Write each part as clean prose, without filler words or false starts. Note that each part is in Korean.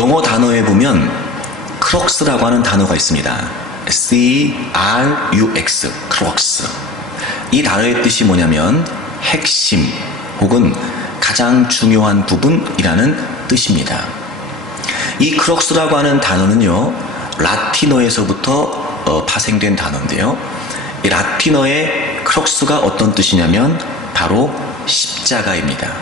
영어 단어에 보면 크럭스라고 하는 단어가 있습니다. C-R-U-X, 크럭스. 이 단어의 뜻이 뭐냐면 핵심 혹은 가장 중요한 부분이라는 뜻입니다. 이 크럭스라고 하는 단어는요, 라틴어에서부터 파생된 단어인데요. 이 라틴어의 크럭스가 어떤 뜻이냐면 바로 십자가입니다.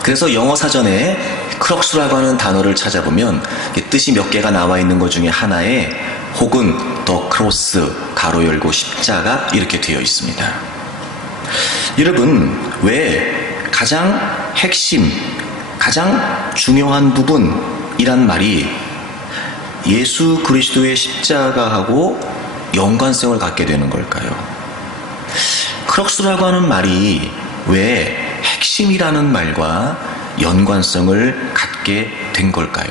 그래서 영어 사전에 크럭스라고 하는 단어를 찾아보면 뜻이 몇 개가 나와 있는 것 중에 하나에 혹은 더 크로스, 가로 열고 십자가 이렇게 되어 있습니다. 여러분, 왜 가장 핵심, 가장 중요한 부분이란 말이 예수 그리스도의 십자가하고 연관성을 갖게 되는 걸까요? 크럭스라고 하는 말이 왜 핵심이라는 말과 연관성을 갖게 된 걸까요?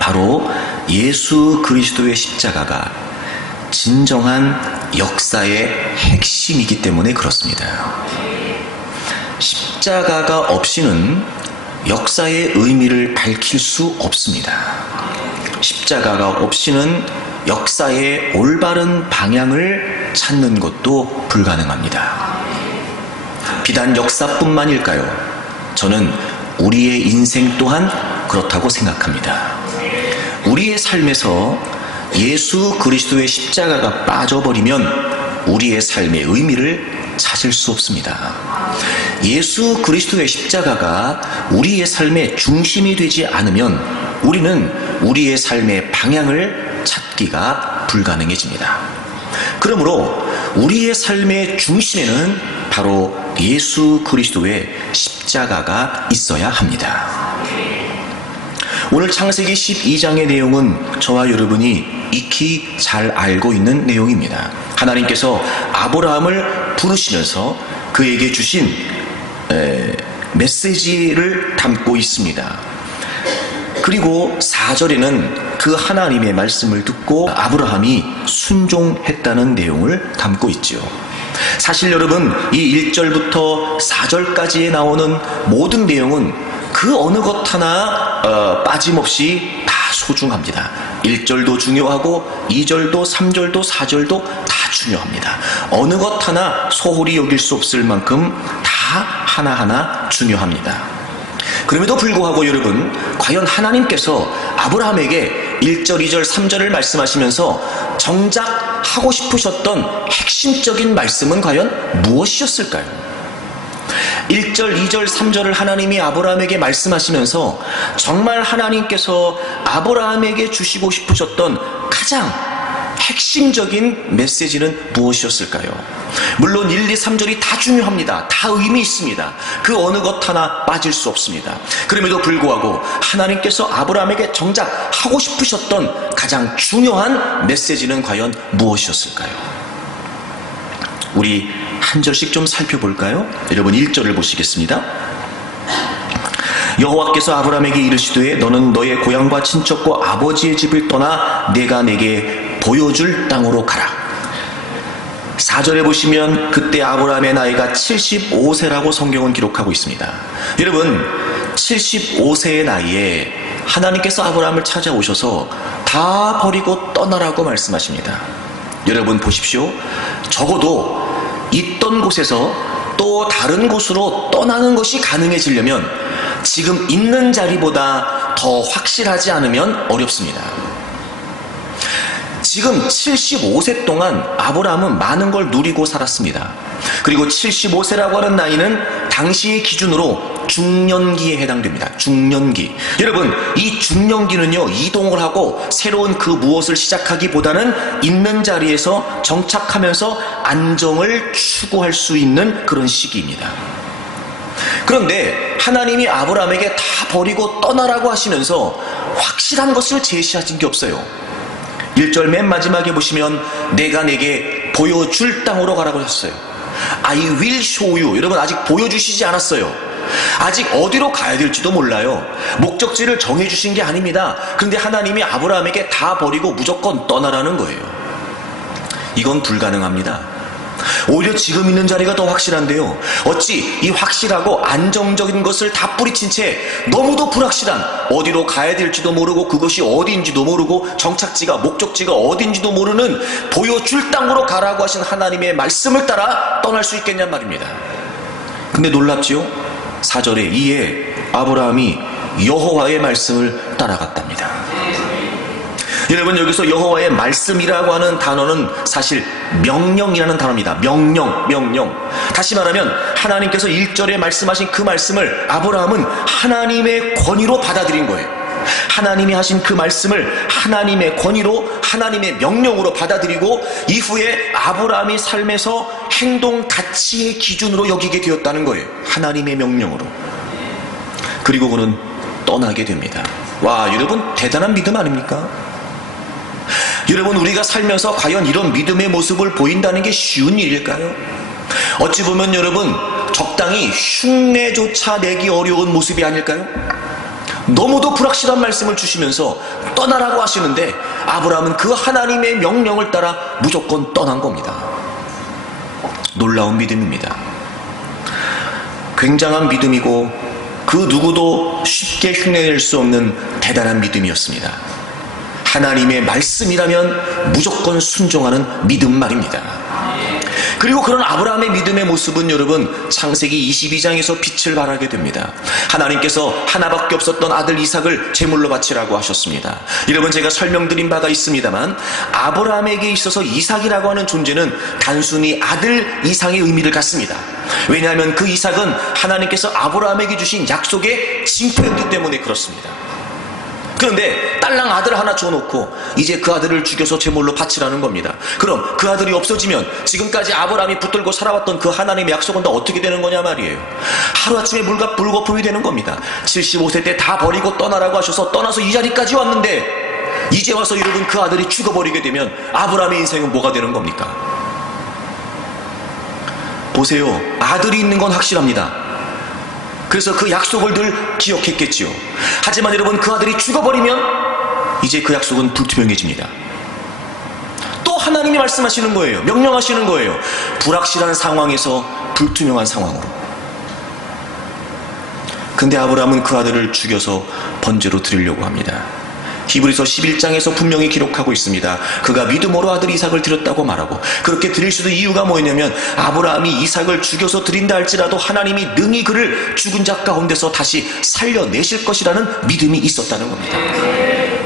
바로 예수 그리스도의 십자가가 진정한 역사의 핵심이기 때문에 그렇습니다. 십자가가 없이는 역사의 의미를 밝힐 수 없습니다. 십자가가 없이는 역사의 올바른 방향을 찾는 것도 불가능합니다. 비단 역사뿐만일까요? 저는 우리의 인생 또한 그렇다고 생각합니다. 우리의 삶에서 예수 그리스도의 십자가가 빠져버리면 우리의 삶의 의미를 찾을 수 없습니다. 예수 그리스도의 십자가가 우리의 삶의 중심이 되지 않으면 우리는 우리의 삶의 방향을 찾기가 불가능해집니다. 그러므로 우리의 삶의 중심에는 바로 예수 그리스도의 십자가가 있어야 합니다. 오늘 창세기 12장의 내용은 저와 여러분이 익히 잘 알고 있는 내용입니다. 하나님께서 아브라함을 부르시면서 그에게 주신 메시지를 담고 있습니다. 그리고 4절에는 그 하나님의 말씀을 듣고 아브라함이 순종했다는 내용을 담고 있지요. 사실 여러분, 이 1절부터 4절까지에 나오는 모든 내용은 그 어느 것 하나 빠짐없이 다 소중합니다. 1절도 중요하고 2절도 3절도 4절도 다 중요합니다. 어느 것 하나 소홀히 여길 수 없을 만큼 다 하나하나 중요합니다. 그럼에도 불구하고 여러분, 과연 하나님께서 아브라함에게 1절, 2절, 3절을 말씀하시면서 정작 하고 싶으셨던 핵심적인 말씀은 과연 무엇이었을까요? 1절, 2절, 3절을 하나님이 아브라함에게 말씀하시면서 정말 하나님께서 아브라함에게 주시고 싶으셨던 가장 핵심적인 메시지는 무엇이었을까요? 물론 1, 2, 3절이 다 중요합니다. 다 의미 있습니다. 그 어느 것 하나 빠질 수 없습니다. 그럼에도 불구하고 하나님께서 아브라함에게 정작 하고 싶으셨던 가장 중요한 메시지는 과연 무엇이었을까요? 우리 한 절씩 좀 살펴볼까요? 여러분 1절을 보시겠습니다. 여호와께서 아브라함에게 이르시되 너는 너의 고향과 친척과 아버지의 집을 떠나 내가 내게 보여줄 땅으로 가라. 4절에 보시면 그때 아브라함의 나이가 75세라고 성경은 기록하고 있습니다. 여러분 75세의 나이에 하나님께서 아브라함을 찾아오셔서 다 버리고 떠나라고 말씀하십니다. 여러분 보십시오. 적어도 있던 곳에서 또 다른 곳으로 떠나는 것이 가능해지려면 지금 있는 자리보다 더 확실하지 않으면 어렵습니다. 지금 75세 동안 아브라함은 많은 걸 누리고 살았습니다. 그리고 75세라고 하는 나이는 당시의 기준으로 중년기에 해당됩니다. 중년기. 여러분, 이 중년기는요, 이동을 하고 새로운 그 무엇을 시작하기보다는 있는 자리에서 정착하면서 안정을 추구할 수 있는 그런 시기입니다. 그런데 하나님이 아브라함에게 다 버리고 떠나라고 하시면서 확실한 것을 제시하신 게 없어요. 1절 맨 마지막에 보시면 내가 내게 보여줄 땅으로 가라고 하셨어요. I will show you. 여러분 아직 보여주시지 않았어요. 아직 어디로 가야 될지도 몰라요. 목적지를 정해주신 게 아닙니다. 그런데 하나님이 아브라함에게 다 버리고 무조건 떠나라는 거예요. 이건 불가능합니다. 오히려 지금 있는 자리가 더 확실한데요. 어찌 이 확실하고 안정적인 것을 다 뿌리친 채 너무도 불확실한, 어디로 가야 될지도 모르고 그것이 어디인지도 모르고 정착지가 목적지가 어디인지도 모르는 보여줄 땅으로 가라고 하신 하나님의 말씀을 따라 떠날 수 있겠냔 말입니다. 근데 놀랍지요? 4절에 이에 아브라함이 여호와의 말씀을 따라갔답니다. 여러분, 여기서 여호와의 말씀이라고 하는 단어는 사실 명령이라는 단어입니다. 명령. 다시 말하면 하나님께서 1절에 말씀하신 그 말씀을 아브라함은 하나님의 권위로 받아들인 거예요. 하나님이 하신 그 말씀을 하나님의 권위로, 하나님의 명령으로 받아들이고 이후에 아브라함이 삶에서 행동 가치의 기준으로 여기게 되었다는 거예요. 하나님의 명령으로. 그리고 그는 떠나게 됩니다. 와, 여러분, 대단한 믿음 아닙니까? 여러분, 우리가 살면서 과연 이런 믿음의 모습을 보인다는 게 쉬운 일일까요? 어찌 보면 여러분, 적당히 흉내조차 내기 어려운 모습이 아닐까요? 너무도 불확실한 말씀을 주시면서 떠나라고 하시는데 아브라함은 그 하나님의 명령을 따라 무조건 떠난 겁니다. 놀라운 믿음입니다. 굉장한 믿음이고 그 누구도 쉽게 흉내낼 수 없는 대단한 믿음이었습니다. 하나님의 말씀이라면 무조건 순종하는 믿음 말입니다. 그리고 그런 아브라함의 믿음의 모습은 여러분 창세기 22장에서 빛을 발하게 됩니다. 하나님께서 하나밖에 없었던 아들 이삭을 제물로 바치라고 하셨습니다. 여러분, 제가 설명드린 바가 있습니다만 아브라함에게 있어서 이삭이라고 하는 존재는 단순히 아들 이상의 의미를 갖습니다. 왜냐하면 그 이삭은 하나님께서 아브라함에게 주신 약속의 징표였기 때문에 그렇습니다. 그런데 딸랑 아들 하나 줘놓고 이제 그 아들을 죽여서 제물로 바치라는 겁니다. 그럼 그 아들이 없어지면 지금까지 아브라함이 붙들고 살아왔던 그 하나님의 약속은 다 어떻게 되는 거냐 말이에요. 하루아침에 물거품이 되는 겁니다. 75세 때 다 버리고 떠나라고 하셔서 떠나서 이 자리까지 왔는데 이제 와서 여러분 그 아들이 죽어버리게 되면 아브라함의 인생은 뭐가 되는 겁니까? 보세요. 아들이 있는 건 확실합니다. 그래서 그 약속을 늘 기억했겠지요. 하지만 여러분, 그 아들이 죽어버리면 이제 그 약속은 불투명해집니다. 또 하나님이 말씀하시는 거예요. 명령하시는 거예요. 불확실한 상황에서 불투명한 상황으로. 근데 아브라함은 그 아들을 죽여서 번제로 드리려고 합니다. 히브리서 11장에서 분명히 기록하고 있습니다. 그가 믿음으로 아들 이삭을 드렸다고 말하고, 그렇게 드릴 수도 이유가 뭐였냐면 아브라함이 이삭을 죽여서 드린다 할지라도 하나님이 능히 그를 죽은 자 가운데서 다시 살려내실 것이라는 믿음이 있었다는 겁니다.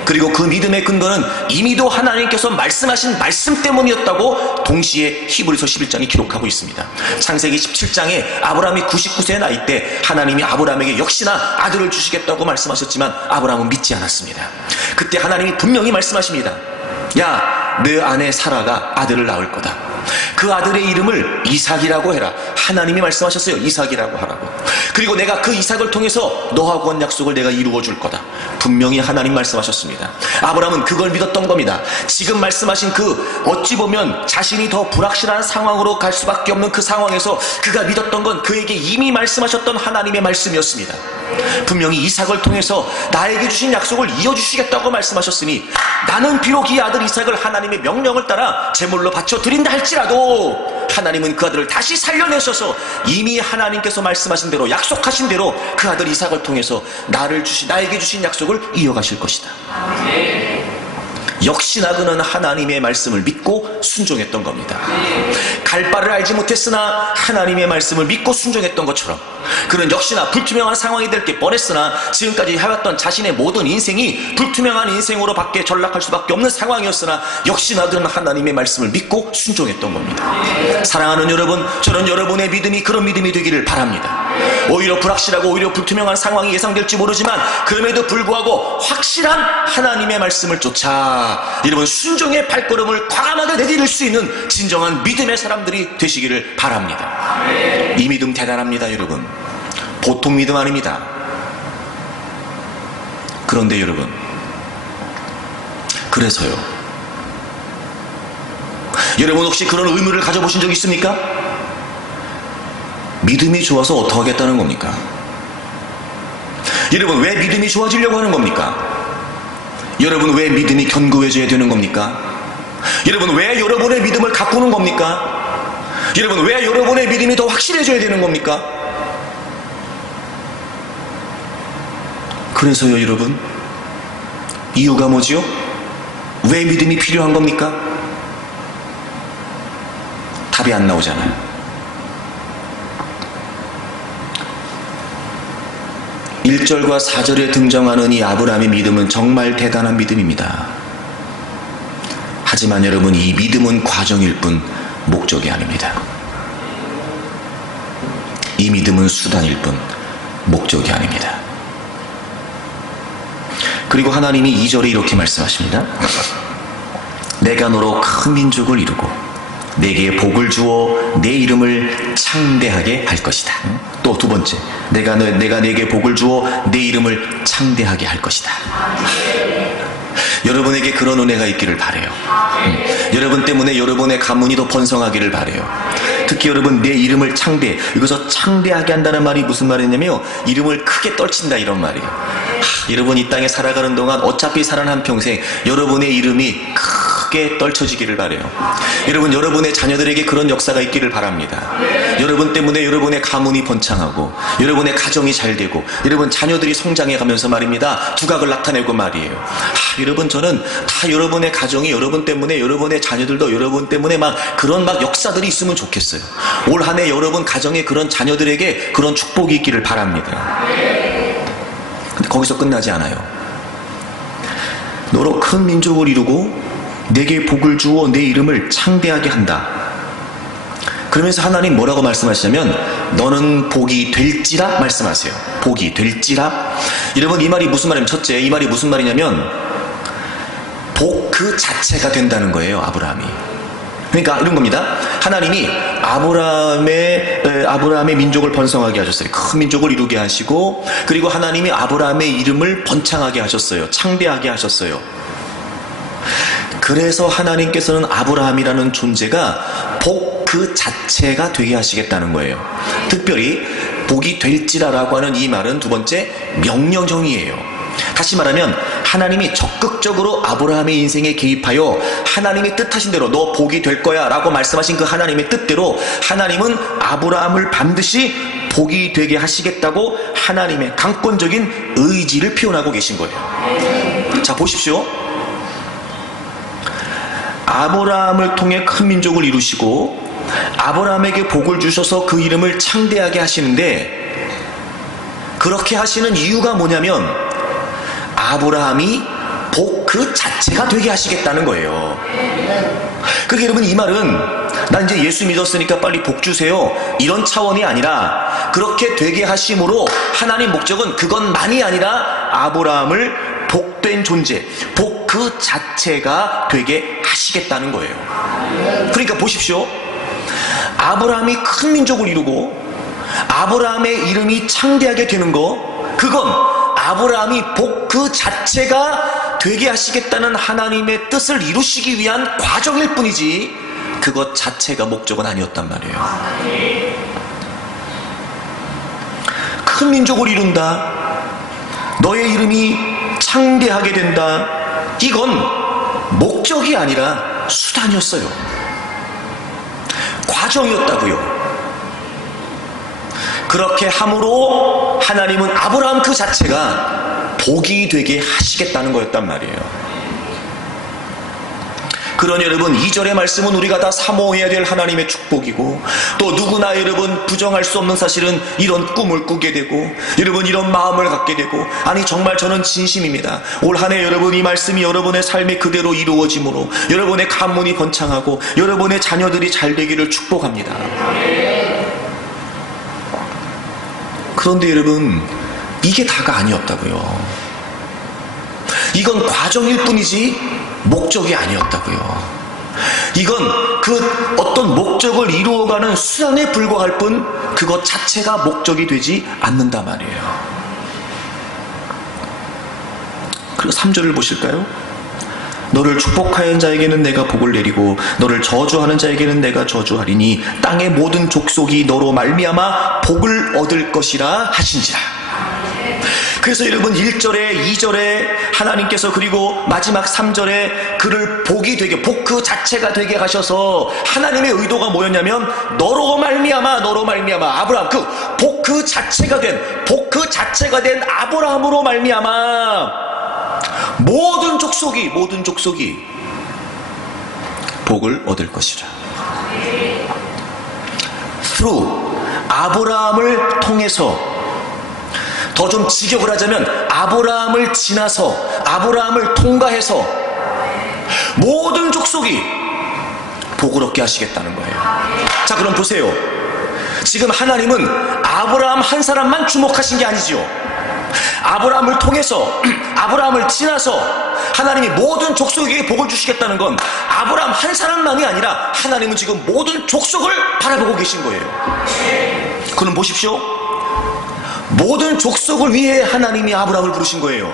그리고 그 믿음의 근거는 이미도 하나님께서 말씀하신 말씀 때문이었다고 동시에 히브리서 11장이 기록하고 있습니다. 창세기 17장에 아브라함이 99세의 나이 때 하나님이 아브라함에게 역시나 아들을 주시겠다고 말씀하셨지만 아브라함은 믿지 않았습니다. 그때 하나님이 분명히 말씀하십니다. 야, 내 아내 사라가 아들을 낳을 거다. 그 아들의 이름을 이삭이라고 해라. 하나님이 말씀하셨어요. 이삭이라고 하라고. 그리고 내가 그 이삭을 통해서 너하고 한 약속을 내가 이루어 줄 거다. 분명히 하나님 말씀하셨습니다. 아브라함은 그걸 믿었던 겁니다. 지금 말씀하신 그 어찌 보면 자신이 더 불확실한 상황으로 갈 수밖에 없는 그 상황에서 그가 믿었던 건 그에게 이미 말씀하셨던 하나님의 말씀이었습니다. 분명히 이삭을 통해서 나에게 주신 약속을 이어주시겠다고 말씀하셨으니 나는 비록 이 아들 이삭을 하나님의 명령을 따라 제물로 바쳐 드린다 할지라도 하나님은 그 아들을 다시 살려내셔서 이미 하나님께서 말씀하신 대로 약속하신 대로 그 아들 이삭을 통해서 나에게 주신 약속을 이어가실 것이다. 역시나 그는 하나님의 말씀을 믿고 순종했던 겁니다. 갈 바를 알지 못했으나 하나님의 말씀을 믿고 순종했던 것처럼 그는 역시나 불투명한 상황이 될 게 뻔했으나 지금까지 해왔던 자신의 모든 인생이 불투명한 인생으로 밖에 전락할 수밖에 없는 상황이었으나 역시나 그는 하나님의 말씀을 믿고 순종했던 겁니다. 사랑하는 여러분, 저는 여러분의 믿음이 그런 믿음이 되기를 바랍니다. 오히려 불확실하고 오히려 불투명한 상황이 예상될지 모르지만 그럼에도 불구하고 확실한 하나님의 말씀을 쫓아 여러분 순종의 발걸음을 과감하게 내디딜 수 있는 진정한 믿음의 사람들이 되시기를 바랍니다. 이 믿음 대단합니다. 여러분, 보통 믿음 아닙니다. 그런데 여러분, 그래서요, 여러분 혹시 그런 의무를 가져보신 적 있습니까? 믿음이 좋아서 어떻게 하겠다는 겁니까? 여러분, 왜 믿음이 좋아지려고 하는 겁니까? 여러분, 왜 믿음이 견고해져야 되는 겁니까? 여러분, 왜 여러분의 믿음을 가꾸는 겁니까? 여러분, 왜 여러분의 믿음이 더 확실해져야 되는 겁니까? 그래서요, 여러분, 이유가 뭐지요? 왜 믿음이 필요한 겁니까? 답이 안 나오잖아요. 1절과 4절에 등장하는 이 아브라함의 믿음은 정말 대단한 믿음입니다. 하지만 여러분, 이 믿음은 과정일 뿐 목적이 아닙니다. 이 믿음은 수단일 뿐 목적이 아닙니다. 그리고 하나님이 2절에 이렇게 말씀하십니다. 내가 너로 큰 민족을 이루고 내게 복을 주어 내 이름을 창대하게 할 것이다. 또 두 번째, 내가 내게 복을 주어 내 이름을 창대하게 할 것이다. 여러분에게 그런 은혜가 있기를 바라요. 여러분 때문에 여러분의 가문이 더 번성하기를 바라요. 특히 여러분, 내 이름을 여기서 창대하게 한다는 말이 무슨 말이냐면요, 이름을 크게 떨친다, 이런 말이에요. 여러분 이 땅에 살아가는 동안 어차피 사는 한평생 여러분의 이름이 크게 떨쳐지기를 바라요. 여러분, 여러분의 자녀들에게 그런 역사가 있기를 바랍니다. 여러분 때문에 여러분의 가문이 번창하고 여러분의 가정이 잘 되고 여러분 자녀들이 성장해 가면서 말입니다, 두각을 나타내고 말이에요. 여러분, 저는 다 여러분의 가정이 여러분 때문에, 여러분의 자녀들도 여러분 때문에 그런 역사들이 있으면 좋겠어요. 올 한 해 여러분 가정에 그런 자녀들에게 그런 축복이 있기를 바랍니다. 근데 거기서 끝나지 않아요. 너로 큰 민족을 이루고 내게 복을 주어 내 이름을 창대하게 한다. 그러면서 하나님 뭐라고 말씀하시냐면, 너는 복이 될지라 말씀하세요. 복이 될지라. 여러분, 이 말이 무슨 말이냐면, 첫째, 이 말이 무슨 말이냐면 복 그 자체가 된다는 거예요, 아브라함이. 그러니까 이런 겁니다. 하나님이 아브라함의 민족을 번성하게 하셨어요. 큰 민족을 이루게 하시고, 그리고 하나님이 아브라함의 이름을 번창하게 하셨어요. 창대하게 하셨어요. 그래서 하나님께서는 아브라함이라는 존재가 복 그 자체가 되게 하시겠다는 거예요. 특별히 복이 될지라라고 하는 이 말은 두 번째, 명령형이에요. 다시 말하면 하나님이 적극적으로 아브라함의 인생에 개입하여 하나님이 뜻하신 대로 너 복이 될 거야 라고 말씀하신 그 하나님의 뜻대로 하나님은 아브라함을 반드시 복이 되게 하시겠다고 하나님의 강권적인 의지를 표현하고 계신 거예요. 자, 보십시오. 아브라함을 통해 큰 민족을 이루시고 아브라함에게 복을 주셔서 그 이름을 창대하게 하시는데, 그렇게 하시는 이유가 뭐냐면 아브라함이 복 그 자체가 되게 하시겠다는 거예요. 그러니까 여러분, 이 말은 나 이제 예수 믿었으니까 빨리 복 주세요 이런 차원이 아니라, 그렇게 되게 하심으로 하나님 목적은 그것만이 아니라 아브라함을 복된 존재, 복 그 자체가 되게 하시겠다는 거예요. 그러니까 보십시오. 아브라함이 큰 민족을 이루고 아브라함의 이름이 창대하게 되는 거, 그건 아브라함이 복 그 자체가 되게 하시겠다는 하나님의 뜻을 이루시기 위한 과정일 뿐이지 그것 자체가 목적은 아니었단 말이에요. 큰 민족을 이룬다, 너의 이름이 창대하게 된다, 이건 목적이 아니라 수단이었어요. 과정이었다고요. 그렇게 함으로 하나님은 아브라함 그 자체가 복이 되게 하시겠다는 거였단 말이에요. 그러니 여러분, 2절의 말씀은 우리가 다 사모해야 될 하나님의 축복이고, 또 누구나 여러분 부정할 수 없는 사실은 이런 꿈을 꾸게 되고, 여러분 이런 마음을 갖게 되고, 아니 정말 저는 진심입니다. 올 한 해 여러분 이 말씀이 여러분의 삶에 그대로 이루어짐으로 여러분의 가문이 번창하고 여러분의 자녀들이 잘 되기를 축복합니다. 그런데 여러분, 이게 다가 아니었다고요. 이건 과정일 뿐이지 목적이 아니었다고요. 이건 그 어떤 목적을 이루어가는 수단에 불과할 뿐 그것 자체가 목적이 되지 않는단 말이에요. 그리고 3절을 보실까요? 너를 축복하는 자에게는 내가 복을 내리고 너를 저주하는 자에게는 내가 저주하리니 땅의 모든 족속이 너로 말미암아 복을 얻을 것이라 하신지라. 그래서 여러분 1절에 2절에 하나님께서 그리고 마지막 3절에 그를 복이 되게, 복 그 자체가 되게 하셔서 하나님의 의도가 뭐였냐면 너로 말미암아 아브라함, 그 복 그 자체가 된 아브라함으로 말미암아 모든 족속이 복을 얻을 것이라. through 아브라함을 통해서, 더 좀 직역을 하자면 아브라함을 지나서, 아브라함을 통과해서 모든 족속이 복을 얻게 하시겠다는 거예요. 자, 그럼 보세요. 지금 하나님은 아브라함 한 사람만 주목하신 게 아니지요. 아브라함을 통해서, 아브라함을 지나서 하나님이 모든 족속에게 복을 주시겠다는 건 아브라함 한 사람만이 아니라 하나님은 지금 모든 족속을 바라보고 계신 거예요. 그럼 보십시오. 모든 족속을 위해 하나님이 아브라함을 부르신 거예요.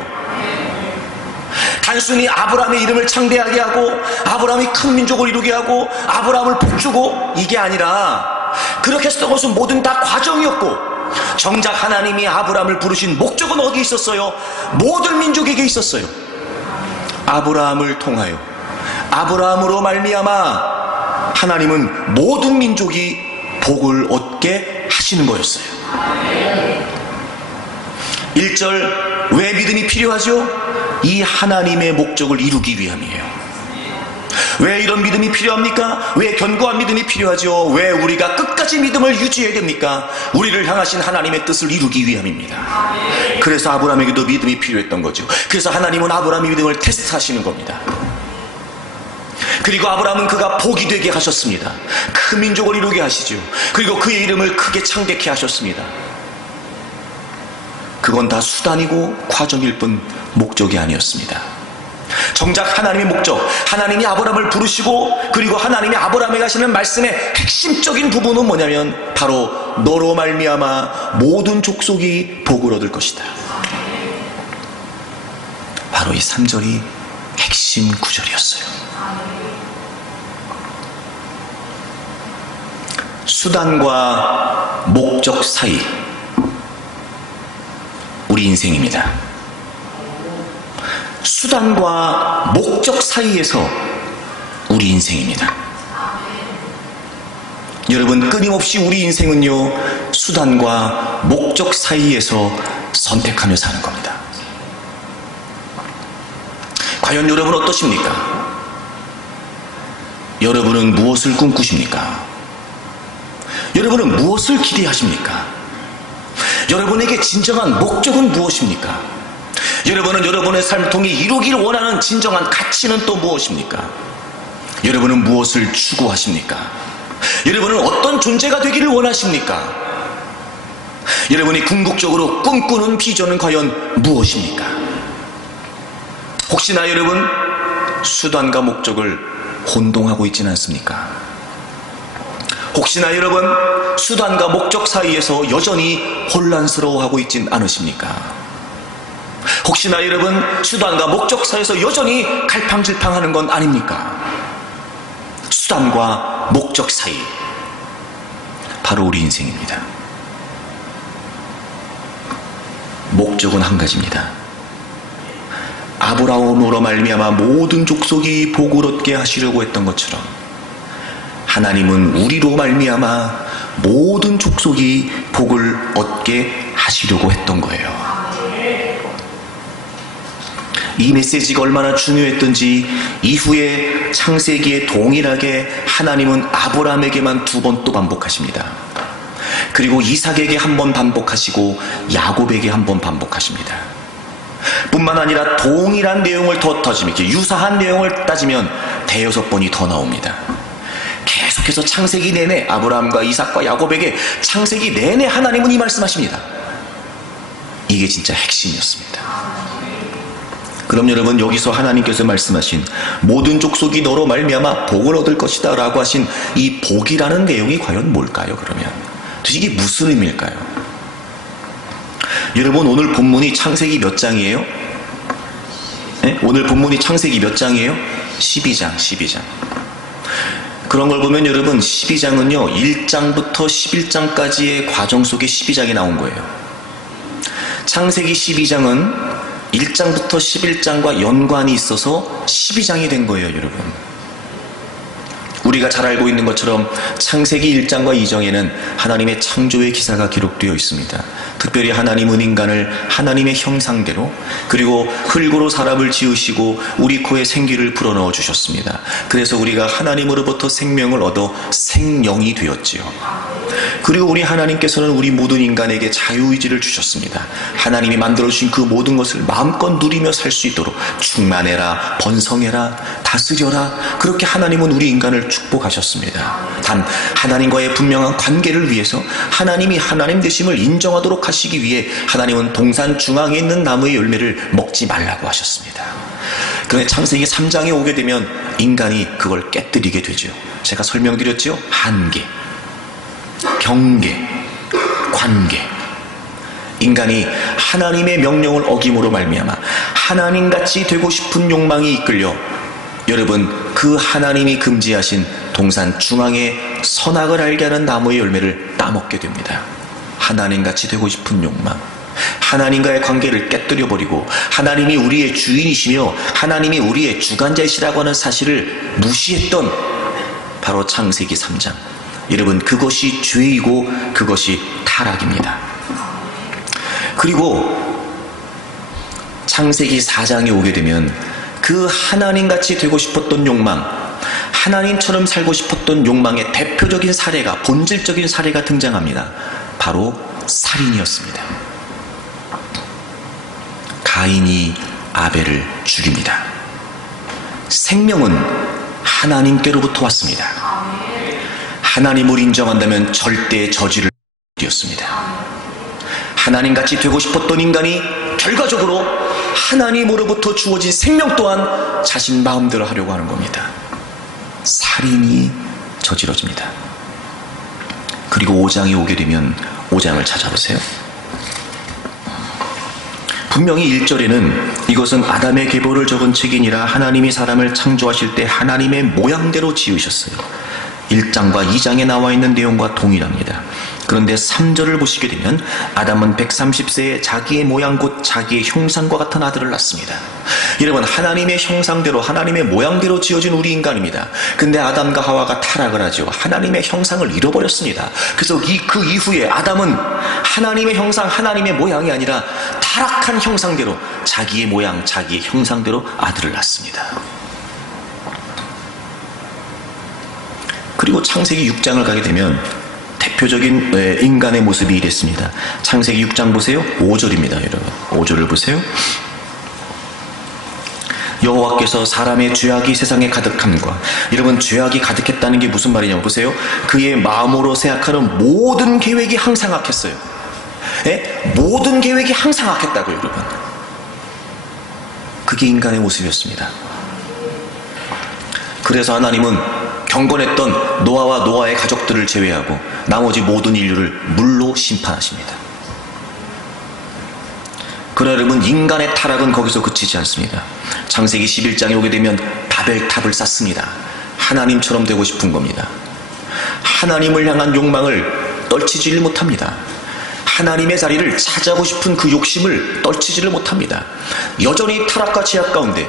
단순히 아브라함의 이름을 창대하게 하고 아브라함이 큰 민족을 이루게 하고 아브라함을 복주고 이게 아니라, 그렇게 했던 것은 모든 다 과정이었고, 정작 하나님이 아브라함을 부르신 목적은 어디에 있었어요? 모든 민족에게 있었어요. 아브라함을 통하여, 아브라함으로 말미암아 하나님은 모든 민족이 복을 얻게 하시는 거였어요. 1절, 왜 믿음이 필요하죠? 이 하나님의 목적을 이루기 위함이에요. 왜 이런 믿음이 필요합니까? 왜 견고한 믿음이 필요하죠? 왜 우리가 끝까지 믿음을 유지해야 됩니까? 우리를 향하신 하나님의 뜻을 이루기 위함입니다. 그래서 아브라함에게도 믿음이 필요했던 거죠. 그래서 하나님은 아브라함의 믿음을 테스트하시는 겁니다. 그리고 아브라함은 그가 복이 되게 하셨습니다. 큰 민족을 이루게 하시죠. 그리고 그의 이름을 크게 창대케 하셨습니다. 그건 다 수단이고 과정일 뿐 목적이 아니었습니다. 정작 하나님의 목적, 하나님이 아브라함을 부르시고 그리고 하나님이 아브라함에게 하시는 말씀의 핵심적인 부분은 뭐냐면 바로 너로 말미암아 모든 족속이 복을 얻을 것이다. 바로 이 3절이 핵심 구절이었어요. 수단과 목적 사이, 우리 인생입니다. 수단과 목적 사이에서 우리 인생입니다. 여러분, 끊임없이 우리 인생은요, 수단과 목적 사이에서 선택하며 사는 겁니다. 과연 여러분 어떠십니까? 여러분은 무엇을 꿈꾸십니까? 여러분은 무엇을 기대하십니까? 여러분에게 진정한 목적은 무엇입니까? 여러분은 여러분의 삶을 통해 이루길 원하는 진정한 가치는 또 무엇입니까? 여러분은 무엇을 추구하십니까? 여러분은 어떤 존재가 되기를 원하십니까? 여러분이 궁극적으로 꿈꾸는 비전은 과연 무엇입니까? 혹시나 여러분 수단과 목적을 혼동하고 있지는 않습니까? 혹시나 여러분 수단과 목적 사이에서 여전히 혼란스러워하고 있진 않으십니까? 혹시나 여러분 수단과 목적 사이에서 여전히 갈팡질팡하는 건 아닙니까? 수단과 목적 사이, 바로 우리 인생입니다. 목적은 한 가지입니다. 아브라함으로 말미암아 모든 족속이 복을 얻게 하시려고 했던 것처럼 하나님은 우리로 말미암아 모든 족속이 복을 얻게 하시려고 했던 거예요. 이 메시지가 얼마나 중요했던지 이후에 창세기에 동일하게 하나님은 아브라함에게만 2번 또 반복하십니다. 그리고 이삭에게 1번 반복하시고 야곱에게 1번 반복하십니다. 뿐만 아니라 동일한 내용을 더 따지면, 이렇게 유사한 내용을 따지면 5번이 더 나옵니다. 계속해서 창세기 내내 아브라함과 이삭과 야곱에게 창세기 내내 하나님은 이 말씀하십니다. 이게 진짜 핵심이었습니다. 그럼 여러분, 여기서 하나님께서 말씀하신 모든 족속이 너로 말미암아 복을 얻을 것이다 라고 하신 이 복이라는 내용이 과연 뭘까요? 그러면 도대체 이게 무슨 의미일까요? 여러분, 오늘 본문이 창세기 몇 장이에요? 네? 오늘 본문이 창세기 몇 장이에요? 12장. 그런 걸 보면 여러분, 12장은요 1장부터 11장까지의 과정 속에 12장이 나온 거예요. 창세기 12장은 1장부터 11장과 연관이 있어서 12장이 된 거예요, 여러분. 우리가 잘 알고 있는 것처럼 창세기 1장과 2장에는 하나님의 창조의 기사가 기록되어 있습니다. 특별히 하나님은 인간을 하나님의 형상대로, 그리고 흙으로 사람을 지으시고 우리 코에 생기를 불어넣어 주셨습니다. 그래서 우리가 하나님으로부터 생명을 얻어 생명이 되었지요. 그리고 우리 하나님께서는 우리 모든 인간에게 자유의지를 주셨습니다. 하나님이 만들어주신 그 모든 것을 마음껏 누리며 살 수 있도록 충만해라, 번성해라, 다스려라, 그렇게 하나님은 우리 인간을 축복하셨습니다. 단 하나님과의 분명한 관계를 위해서 하나님이 하나님 되심을 인정하도록 하시기 위해 하나님은 동산 중앙에 있는 나무의 열매를 먹지 말라고 하셨습니다. 그런데 창세기 3장에 오게 되면 인간이 그걸 깨뜨리게 되죠. 제가 설명드렸죠? 한계, 경계, 관계. 인간이 하나님의 명령을 어김으로 말미암아 하나님같이 되고 싶은 욕망이 이끌려 여러분 그 하나님이 금지하신 동산 중앙에 선악을 알게 하는 나무의 열매를 따먹게 됩니다. 하나님같이 되고 싶은 욕망, 하나님과의 관계를 깨뜨려버리고 하나님이 우리의 주인이시며 하나님이 우리의 주관자이시라고 하는 사실을 무시했던 바로 창세기 3장. 여러분 그것이 죄이고 그것이 타락입니다. 그리고 창세기 4장에 오게 되면 그 하나님같이 되고 싶었던 욕망, 하나님처럼 살고 싶었던 욕망의 대표적인 사례가, 본질적인 사례가 등장합니다. 바로 살인이었습니다. 가인이 아벨을 죽입니다. 생명은 하나님께로부터 왔습니다. 하나님을 인정한다면 절대 저지를 였습니다. 하나님같이 되고 싶었던 인간이 결과적으로 하나님으로부터 주어진 생명 또한 자신 마음대로 하려고 하는 겁니다. 살인이 저지러집니다. 그리고 5장에 오게 되면 5장을 찾아보세요. 분명히 1절에는 이것은 아담의 계보를 적은 책이니라 하나님이 사람을 창조하실 때 하나님의 모양대로 지으셨어요. 1장과 2장에 나와 있는 내용과 동일합니다. 그런데 3절을 보시게 되면 아담은 130세에 자기의 모양 곧 자기의 형상과 같은 아들을 낳습니다. 여러분 하나님의 형상대로 하나님의 모양대로 지어진 우리 인간입니다. 근데 아담과 하와가 타락을 하죠. 하나님의 형상을 잃어버렸습니다. 그래서 그 이후에 아담은 하나님의 형상 하나님의 모양이 아니라 타락한 형상대로 자기의 모양 자기의 형상대로 아들을 낳습니다. 그리고 창세기 6장을 가게 되면 대표적인 인간의 모습이 이랬습니다. 창세기 6장 보세요. 5절입니다. 여러분 5절을 보세요. 여호와께서 사람의 죄악이 세상에 가득함과, 여러분 죄악이 가득했다는 게 무슨 말이냐고 보세요. 그의 마음으로 생각하는 모든 계획이 항상 악했어요. 모든 계획이 항상 악했다고요. 여러분 그게 인간의 모습이었습니다. 그래서 하나님은 경건했던 노아와 노아의 가족들을 제외하고 나머지 모든 인류를 물로 심판하십니다. 그러나 여러분 인간의 타락은 거기서 그치지 않습니다. 창세기 11장에 오게 되면 바벨탑을 쌓습니다. 하나님처럼 되고 싶은 겁니다. 하나님을 향한 욕망을 떨치지를 못합니다. 하나님의 자리를 차지하고 싶은 그 욕심을 떨치지를 못합니다. 여전히 타락과 죄악 가운데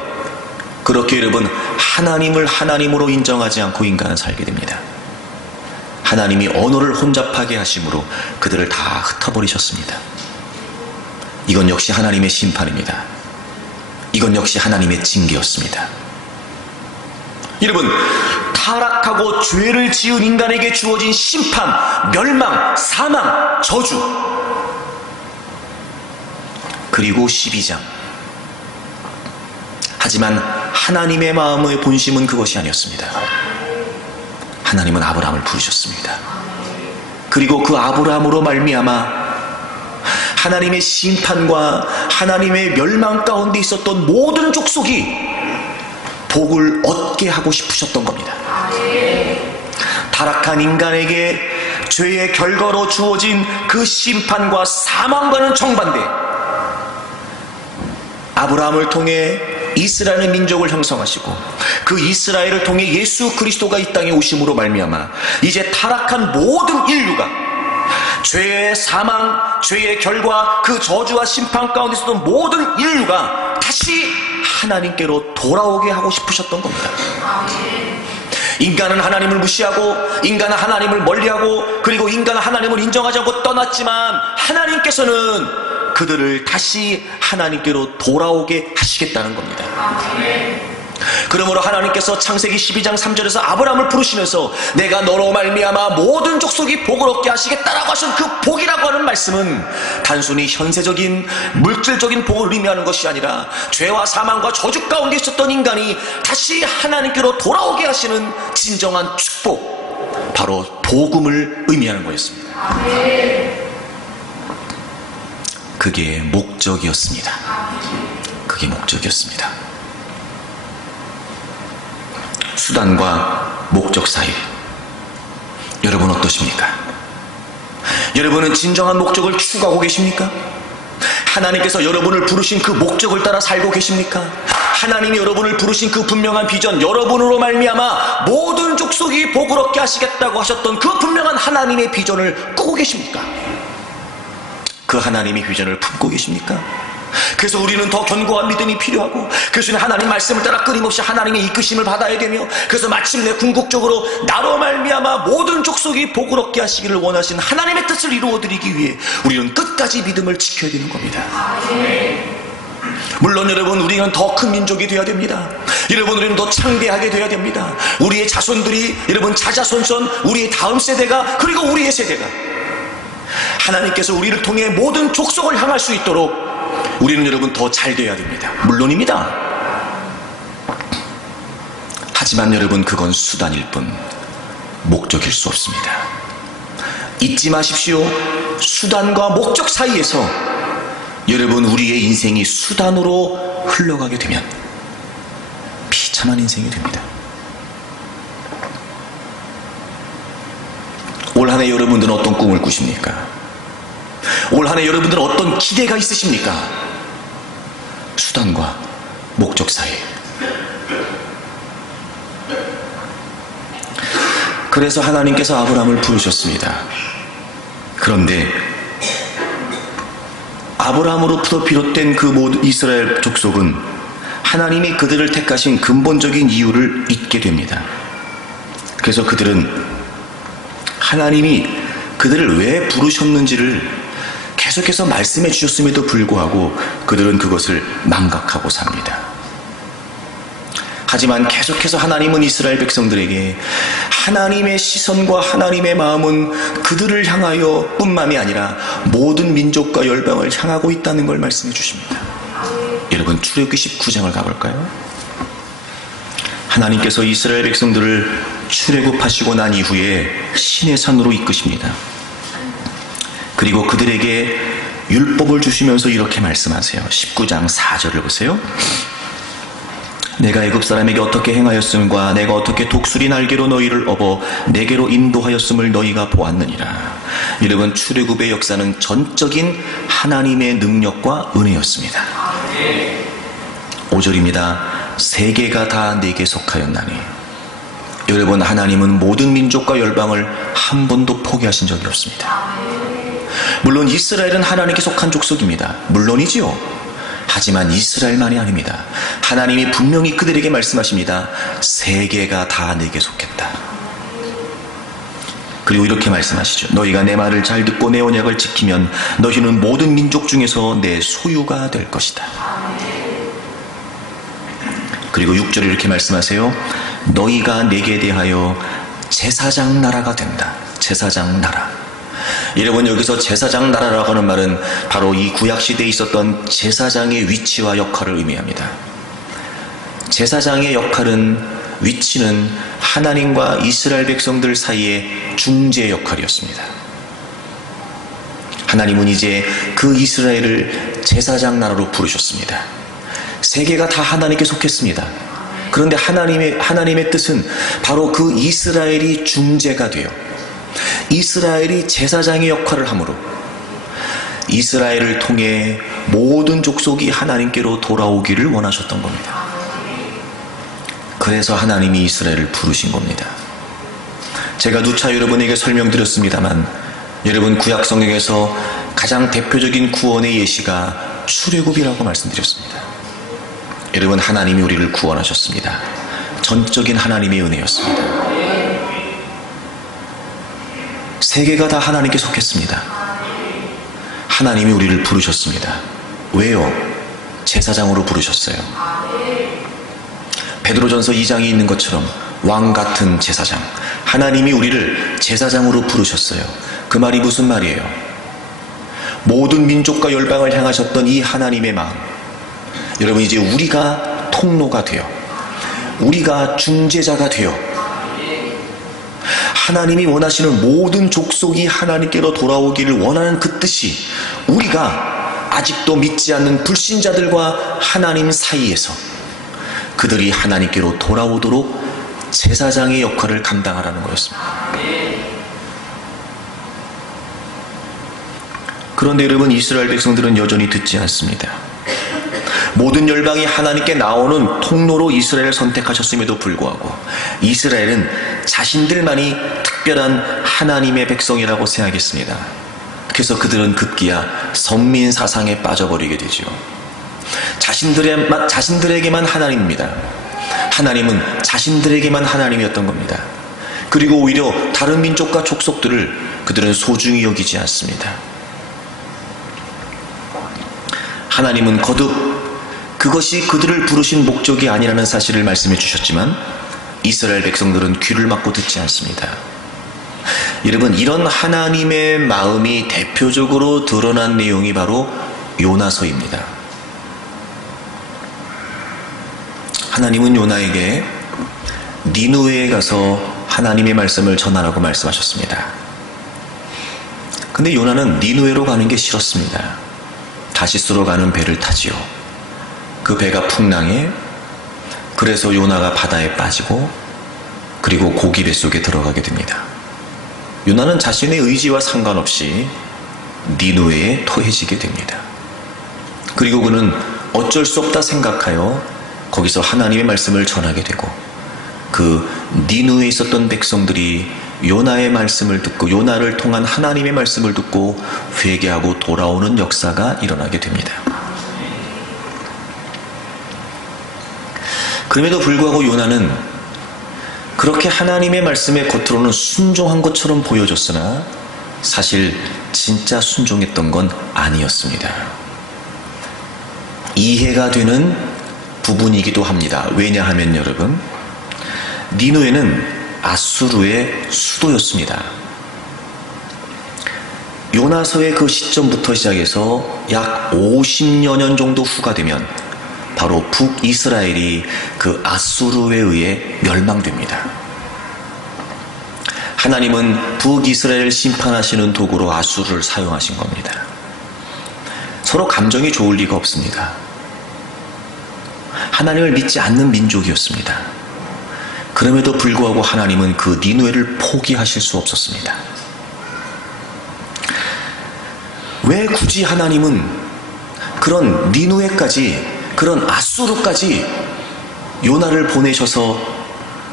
그렇게 여러분 하나님을 하나님으로 인정하지 않고 인간은 살게 됩니다. 하나님이 언어를 혼잡하게 하심으로 그들을 다 흩어버리셨습니다. 이건 역시 하나님의 심판입니다. 이건 역시 하나님의 징계였습니다. 여러분 타락하고 죄를 지은 인간에게 주어진 심판, 멸망, 사망, 저주. 그리고 12장. 하지만 하나님의 마음의 본심은 그것이 아니었습니다. 하나님은 아브라함을 부르셨습니다. 그리고 그 아브라함으로 말미암아 하나님의 심판과 하나님의 멸망 가운데 있었던 모든 족속이 복을 얻게 하고 싶으셨던 겁니다. 타락한 인간에게 죄의 결과로 주어진 그 심판과 사망과는 정반대, 아브라함을 통해 이스라엘의 민족을 형성하시고 그 이스라엘을 통해 예수 그리스도가 이 땅에 오심으로 말미암아 이제 타락한 모든 인류가 죄의 사망, 죄의 결과, 그 저주와 심판 가운데 있었던 모든 인류가 다시 하나님께로 돌아오게 하고 싶으셨던 겁니다. 인간은 하나님을 무시하고, 인간은 하나님을 멀리하고, 그리고 인간은 하나님을 인정하지 않고 떠났지만 하나님께서는 그들을 다시 하나님께로 돌아오게 하시겠다는 겁니다. 그러므로 하나님께서 창세기 12장 3절에서 아브라함을 부르시면서 내가 너로 말미암아 모든 족속이 복을 얻게 하시겠다라고 하신 그 복이라고 하는 말씀은 단순히 현세적인 물질적인 복을 의미하는 것이 아니라 죄와 사망과 저주 가운데 있었던 인간이 다시 하나님께로 돌아오게 하시는 진정한 축복, 바로 복음을 의미하는 거였습니다. 그게 목적이었습니다. 그게 목적이었습니다. 수단과 목적 사이, 여러분 어떠십니까? 여러분은 진정한 목적을 추구하고 계십니까? 하나님께서 여러분을 부르신 그 목적을 따라 살고 계십니까? 하나님이 여러분을 부르신 그 분명한 비전, 여러분으로 말미암아 모든 족속이 복을 얻게 하시겠다고 하셨던 그 분명한 하나님의 비전을 꾸고 계십니까? 그 하나님의 비전을 품고 계십니까? 그래서 우리는 더 견고한 믿음이 필요하고, 그래서 하나님 말씀을 따라 끊임없이 하나님의 이끄심을 받아야 되며, 그래서 마침내 궁극적으로 나로 말미암아 모든 족속이 복을 얻게 하시기를 원하신 하나님의 뜻을 이루어드리기 위해 우리는 끝까지 믿음을 지켜야 되는 겁니다. 물론 여러분, 우리는 더 큰 민족이 되어야 됩니다. 여러분, 우리는 더 창대하게 되어야 됩니다. 우리의 자손들이, 여러분 자자손손, 우리의 다음 세대가, 그리고 우리의 세대가 하나님께서 우리를 통해 모든 족속을 향할 수 있도록 우리는 여러분 더 잘 되어야 됩니다. 물론입니다. 하지만 여러분, 그건 수단일 뿐 목적일 수 없습니다. 잊지 마십시오. 수단과 목적 사이에서 여러분, 우리의 인생이 수단으로 흘러가게 되면 비참한 인생이 됩니다. 올 한 해 여러분들은 어떤 꿈을 꾸십니까? 올 한 해 여러분들은 어떤 기대가 있으십니까? 수단과 목적 사이. 그래서 하나님께서 아브라함을 부르셨습니다. 그런데 아브라함으로부터 비롯된 그 모든 이스라엘 족속은 하나님이 그들을 택하신 근본적인 이유를 잊게 됩니다. 그래서 그들은 하나님이 그들을 왜 부르셨는지를 계속해서 말씀해 주셨음에도 불구하고 그들은 그것을 망각하고 삽니다. 하지만 계속해서 하나님은 이스라엘 백성들에게 하나님의 시선과 하나님의 마음은 그들을 향하여 뿐만이 아니라 모든 민족과 열방을 향하고 있다는 걸 말씀해 주십니다. 여러분, 출애굽기 19장을 가볼까요? 하나님께서 이스라엘 백성들을 출애굽하시고 난 이후에 신의 산으로 이끄십니다. 그리고 그들에게 율법을 주시면서 이렇게 말씀하세요. 19장 4절을 보세요. 내가 애굽 사람에게 어떻게 행하였음과 내가 어떻게 독수리 날개로 너희를 업어 내게로 인도하였음을 너희가 보았느니라. 여러분, 출애굽의 역사는 전적인 하나님의 능력과 은혜였습니다. 5절입니다. 세계가 다 내게 속하였나니. 여러분, 하나님은 모든 민족과 열방을 한 번도 포기하신 적이 없습니다. 물론 이스라엘은 하나님께 속한 족속입니다. 물론이지요. 하지만 이스라엘만이 아닙니다. 하나님이 분명히 그들에게 말씀하십니다. 세계가 다 내게 속했다. 그리고 이렇게 말씀하시죠. 너희가 내 말을 잘 듣고 내 언약을 지키면 너희는 모든 민족 중에서 내 소유가 될 것이다. 그리고 6절에 이렇게 말씀하세요. 너희가 내게 대하여 제사장 나라가 된다. 제사장 나라. 여러분, 여기서 제사장 나라라고 하는 말은 바로 이 구약시대에 있었던 제사장의 위치와 역할을 의미합니다. 제사장의 역할은, 위치는 하나님과 이스라엘 백성들 사이의 중재 역할이었습니다. 하나님은 이제 그 이스라엘을 제사장 나라로 부르셨습니다. 세계가 다 하나님께 속했습니다. 그런데 하나님의 뜻은 바로 그 이스라엘이 중재가 되어 이스라엘이 제사장의 역할을 하므로 이스라엘을 통해 모든 족속이 하나님께로 돌아오기를 원하셨던 겁니다. 그래서 하나님이 이스라엘을 부르신 겁니다. 제가 누차 여러분에게 설명드렸습니다만 여러분, 구약 성경에서 가장 대표적인 구원의 예시가 출애굽이라고 말씀드렸습니다. 여러분, 하나님이 우리를 구원하셨습니다. 전적인 하나님의 은혜였습니다. 세계가 다 하나님께 속했습니다. 하나님이 우리를 부르셨습니다. 왜요? 제사장으로 부르셨어요. 베드로전서 2장에 있는 것처럼 왕 같은 제사장, 하나님이 우리를 제사장으로 부르셨어요. 그 말이 무슨 말이에요? 모든 민족과 열방을 향하셨던 이 하나님의 마음, 여러분, 이제 우리가 통로가 되어, 우리가 중재자가 되어, 하나님이 원하시는 모든 족속이 하나님께로 돌아오기를 원하는 그 뜻이 우리가 아직도 믿지 않는 불신자들과 하나님 사이에서 그들이 하나님께로 돌아오도록 제사장의 역할을 감당하라는 거였습니다. 그런데 여러분, 이스라엘 백성들은 여전히 듣지 않습니다. 모든 열방이 하나님께 나오는 통로로 이스라엘을 선택하셨음에도 불구하고 이스라엘은 자신들만이 특별한 하나님의 백성이라고 생각했습니다. 그래서 그들은 급기야 선민 사상에 빠져버리게 되죠. 자신들에게만 하나님입니다. 하나님은 자신들에게만 하나님이었던 겁니다. 그리고 오히려 다른 민족과 족속들을 그들은 소중히 여기지 않습니다. 하나님은 거듭 그것이 그들을 부르신 목적이 아니라는 사실을 말씀해 주셨지만 이스라엘 백성들은 귀를 막고 듣지 않습니다. 여러분, 이런 하나님의 마음이 대표적으로 드러난 내용이 바로 요나서입니다. 하나님은 요나에게 니느웨에 가서 하나님의 말씀을 전하라고 말씀하셨습니다. 근데 요나는 니느웨로 가는 게 싫었습니다. 다시스로 가는 배를 타지요. 그 배가 풍랑해, 그래서 요나가 바다에 빠지고 그리고 고기 뱃속에 들어가게 됩니다. 요나는 자신의 의지와 상관없이 니느웨에 토해지게 됩니다. 그리고 그는 어쩔 수 없다 생각하여 거기서 하나님의 말씀을 전하게 되고 그 니느웨에 있었던 백성들이 요나의 말씀을 듣고 요나를 통한 하나님의 말씀을 듣고 회개하고 돌아오는 역사가 일어나게 됩니다. 그럼에도 불구하고 요나는 그렇게 하나님의 말씀에 겉으로는 순종한 것처럼 보여줬으나 사실 진짜 순종했던 건 아니었습니다. 이해가 되는 부분이기도 합니다. 왜냐하면 여러분, 니느웨는 아수르의 수도였습니다. 요나서의 그 시점부터 시작해서 약 50여 년 정도 후가 되면 바로 북이스라엘이 그 아수르에 의해 멸망됩니다. 하나님은 북이스라엘을 심판하시는 도구로 아수르를 사용하신 겁니다. 서로 감정이 좋을 리가 없습니다. 하나님을 믿지 않는 민족이었습니다. 그럼에도 불구하고 하나님은 그 니느웨를 포기하실 수 없었습니다. 왜 굳이 하나님은 그런 니느웨까지, 그런 아수르까지 요나를 보내셔서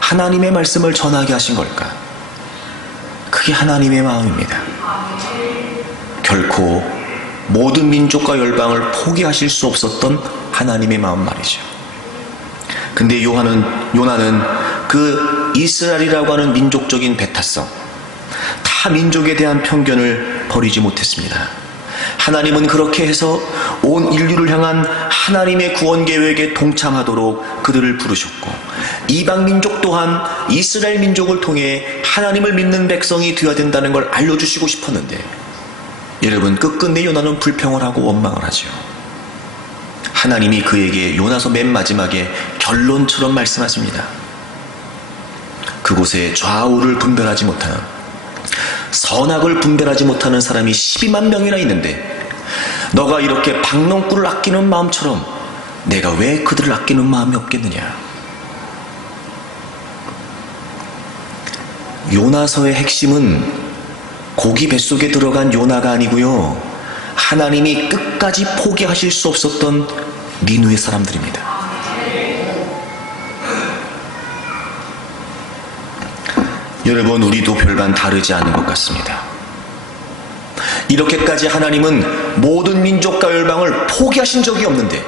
하나님의 말씀을 전하게 하신 걸까? 그게 하나님의 마음입니다. 결코 모든 민족과 열방을 포기하실 수 없었던 하나님의 마음 말이죠. 근데 요나는 그 이스라엘이라고 하는 민족적인 배타성, 타 민족에 대한 편견을 버리지 못했습니다. 하나님은 그렇게 해서 온 인류를 향한 하나님의 구원 계획에 동참하도록 그들을 부르셨고, 이방 민족 또한 이스라엘 민족을 통해 하나님을 믿는 백성이 되어야 된다는 걸 알려주시고 싶었는데, 여러분, 끝끝내 요나는 불평을 하고 원망을 하죠. 하나님이 그에게 요나서 맨 마지막에 결론처럼 말씀하십니다. 그곳에 좌우를 분별하지 못하는, 선악을 분별하지 못하는 사람이 12만 명이나 있는데 너가 이렇게 박농꾼을 아끼는 마음처럼 내가 왜 그들을 아끼는 마음이 없겠느냐. 요나서의 핵심은 고기 뱃속에 들어간 요나가 아니고요, 하나님이 끝까지 포기하실 수 없었던 니느웨 사람들입니다. 여러분, 우리도 별반 다르지 않은 것 같습니다. 이렇게까지 하나님은 모든 민족과 열방을 포기하신 적이 없는데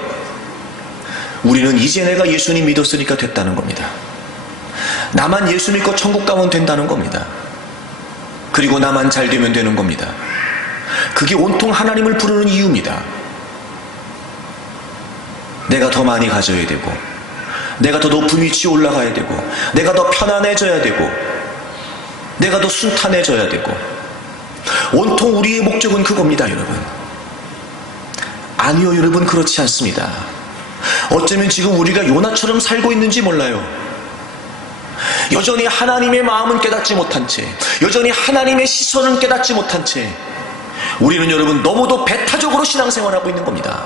우리는 이제 내가 예수님 믿었으니까 됐다는 겁니다. 나만 예수 믿고 천국 가면 된다는 겁니다. 그리고 나만 잘 되면 되는 겁니다. 그게 온통 하나님을 부르는 이유입니다. 내가 더 많이 가져야 되고, 내가 더 높은 위치에 올라가야 되고, 내가 더 편안해져야 되고, 내가 더 순탄해져야 되고, 온통 우리의 목적은 그겁니다, 여러분. 아니요, 여러분, 그렇지 않습니다. 어쩌면 지금 우리가 요나처럼 살고 있는지 몰라요. 여전히 하나님의 마음은 깨닫지 못한 채, 여전히 하나님의 시선은 깨닫지 못한 채 우리는 여러분 너무도 배타적으로 신앙생활하고 있는 겁니다.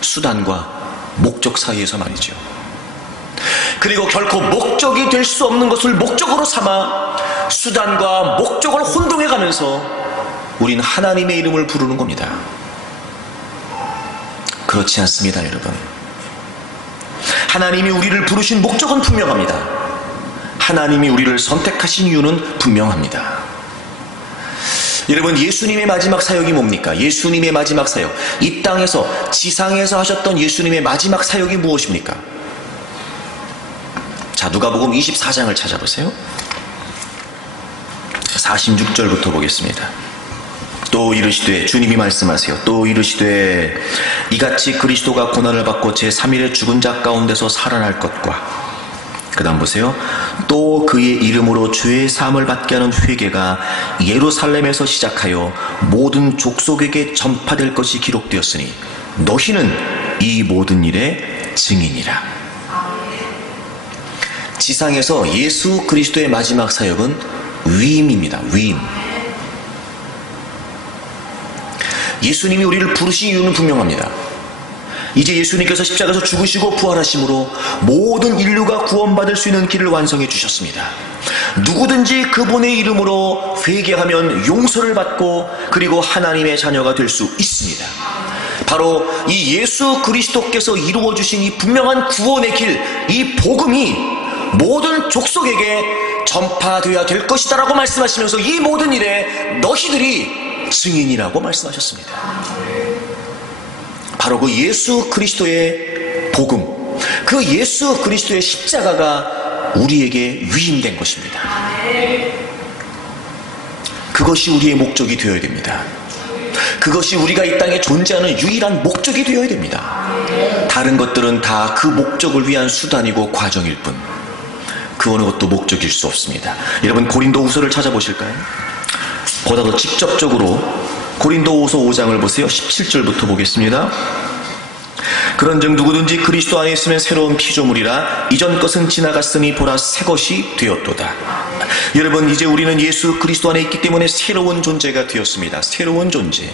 수단과 목적 사이에서 말이죠. 그리고 결코 목적이 될 수 없는 것을 목적으로 삼아 수단과 목적을 혼동해가면서 우리는 하나님의 이름을 부르는 겁니다. 그렇지 않습니다, 여러분. 하나님이 우리를 부르신 목적은 분명합니다. 하나님이 우리를 선택하신 이유는 분명합니다. 여러분, 예수님의 마지막 사역이 뭡니까? 예수님의 마지막 사역, 이 땅에서 지상에서 하셨던 예수님의 마지막 사역이 무엇입니까? 자, 누가복음 24장을 찾아보세요. 46절부터 보겠습니다. 또 이르시되, 주님이 말씀하세요. 또 이르시되, 이같이 그리스도가 고난을 받고 제3일에 죽은 자 가운데서 살아날 것과, 그 다음 보세요. 또 그의 이름으로 죄의 사함을 받게 하는 회개가 예루살렘에서 시작하여 모든 족속에게 전파될 것이 기록되었으니 너희는 이 모든 일의 증인이라. 지상에서 예수 그리스도의 마지막 사역은 위임입니다. 위임. 예수님이 우리를 부르신 이유는 분명합니다. 이제 예수님께서 십자가에서 죽으시고 부활하심으로 모든 인류가 구원받을 수 있는 길을 완성해 주셨습니다. 누구든지 그분의 이름으로 회개하면 용서를 받고 그리고 하나님의 자녀가 될 수 있습니다. 바로 이 예수 그리스도께서 이루어 주신 이 분명한 구원의 길, 이 복음이 모든 족속에게 전파되어야 될 것이다 라고 말씀하시면서 이 모든 일에 너희들이 증인이라고 말씀하셨습니다. 바로 그 예수 그리스도의 복음, 그 예수 그리스도의 십자가가 우리에게 위임된 것입니다. 그것이 우리의 목적이 되어야 됩니다. 그것이 우리가 이 땅에 존재하는 유일한 목적이 되어야 됩니다. 다른 것들은 다 그 목적을 위한 수단이고 과정일 뿐, 그 어느 것도 목적일 수 없습니다. 여러분, 고린도후서를 찾아보실까요? 보다 더 직접적으로 고린도후서 5장을 보세요. 17절부터 보겠습니다. 그런즉 누구든지 그리스도 안에 있으면 새로운 피조물이라 이전 것은 지나갔으니 보라 새 것이 되었도다. 여러분, 이제 우리는 예수 그리스도 안에 있기 때문에 새로운 존재가 되었습니다. 새로운 존재.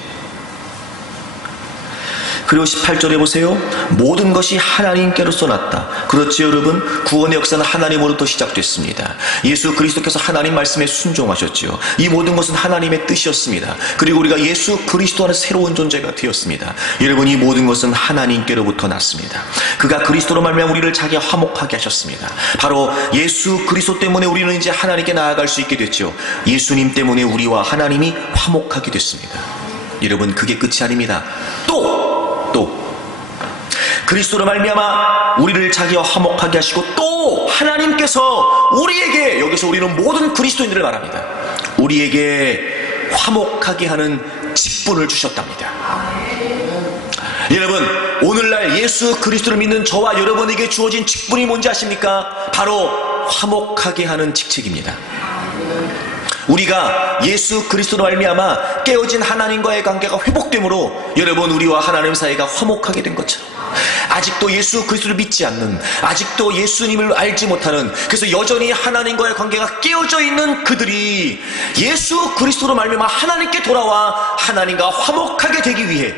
그리고 18절에 보세요. 모든 것이 하나님께로서 났다. 그렇지 여러분, 구원의 역사는 하나님으로부터 시작됐습니다. 예수 그리스도께서 하나님 말씀에 순종하셨지요. 이 모든 것은 하나님의 뜻이었습니다. 그리고 우리가 예수 그리스도 안에 새로운 존재가 되었습니다. 여러분, 이 모든 것은 하나님께로부터 났습니다. 그가 그리스도로 말미암아 우리를 자기와 화목하게 하셨습니다. 바로 예수 그리스도 때문에 우리는 이제 하나님께 나아갈 수 있게 됐죠. 예수님 때문에 우리와 하나님이 화목하게 됐습니다. 여러분, 그게 끝이 아닙니다. 또 그리스도로 말미암아 우리를 자기와 화목하게 하시고 또 하나님께서 우리에게, 여기서 우리는 모든 그리스도인들을 말합니다, 우리에게 화목하게 하는 직분을 주셨답니다. 여러분, 오늘날 예수 그리스도를 믿는 저와 여러분에게 주어진 직분이 뭔지 아십니까? 바로 화목하게 하는 직책입니다. 우리가 예수 그리스도로 말미암아 깨어진 하나님과의 관계가 회복되므로 여러분, 우리와 하나님 사이가 화목하게 된 것처럼 아직도 예수 그리스도를 믿지 않는, 아직도 예수님을 알지 못하는, 그래서 여전히 하나님과의 관계가 깨어져 있는 그들이 예수 그리스도로 말미암아 하나님께 돌아와 하나님과 화목하게 되기 위해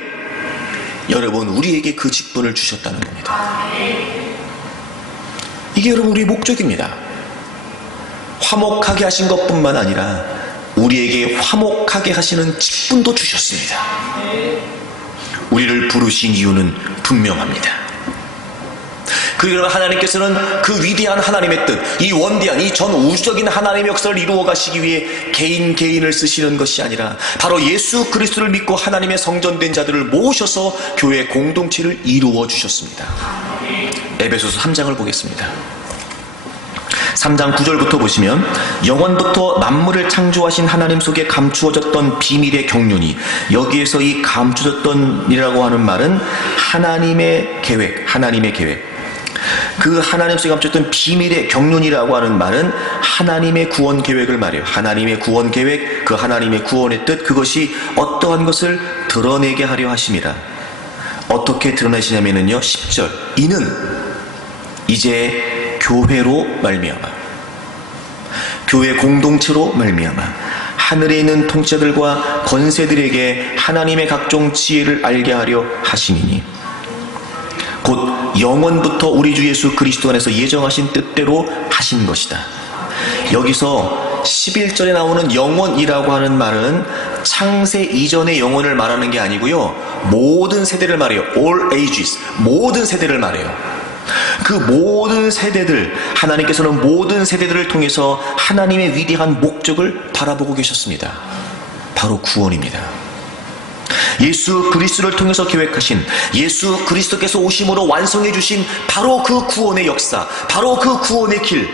여러분, 우리에게 그 직분을 주셨다는 겁니다. 이게 여러분 우리의 목적입니다. 화목하게 하신 것뿐만 아니라 우리에게 화목하게 하시는 직분도 주셨습니다. 우리를 부르신 이유는 분명합니다. 그리고 하나님께서는 그 위대한 하나님의 뜻, 이 원대한 이 전 우주적인 하나님의 역사를 이루어 가시기 위해 개인을 쓰시는 것이 아니라 바로 예수 그리스도를 믿고 하나님의 성전된 자들을 모셔서 교회 공동체를 이루어 주셨습니다. 에베소서 3장을 보겠습니다. 3장 9절부터 보시면 영원부터 만물을 창조하신 하나님 속에 감추어졌던 비밀의 경륜이, 여기에서 이 감추어졌던이라고 하는 말은 하나님의 계획, 그 하나님 속에 감추어졌던 비밀의 경륜이라고 하는 말은 하나님의 구원 계획을 말해요. 하나님의 구원 계획, 그 하나님의 구원의 뜻, 그것이 어떠한 것을 드러내게 하려 하심이라. 어떻게 드러내시냐면요, 10절 이는 이제 교회로 말미암아, 교회 공동체로 말미암아 하늘에 있는 통치자들과 권세들에게 하나님의 각종 지혜를 알게 하려 하심이니, 곧 영원부터 우리 주 예수 그리스도 안에서 예정하신 뜻대로 하신 것이다. 여기서 11절에 나오는 영원이라고 하는 말은 창세 이전의 영원을 말하는 게 아니고요, 모든 세대를 말해요. All ages, 모든 세대를 말해요. 그 모든 세대들, 하나님께서는 모든 세대들을 통해서 하나님의 위대한 목적을 바라보고 계셨습니다. 바로 구원입니다. 예수 그리스도를 통해서 계획하신, 예수 그리스도께서 오심으로 완성해 주신 바로 그 구원의 역사, 바로 그 구원의 길,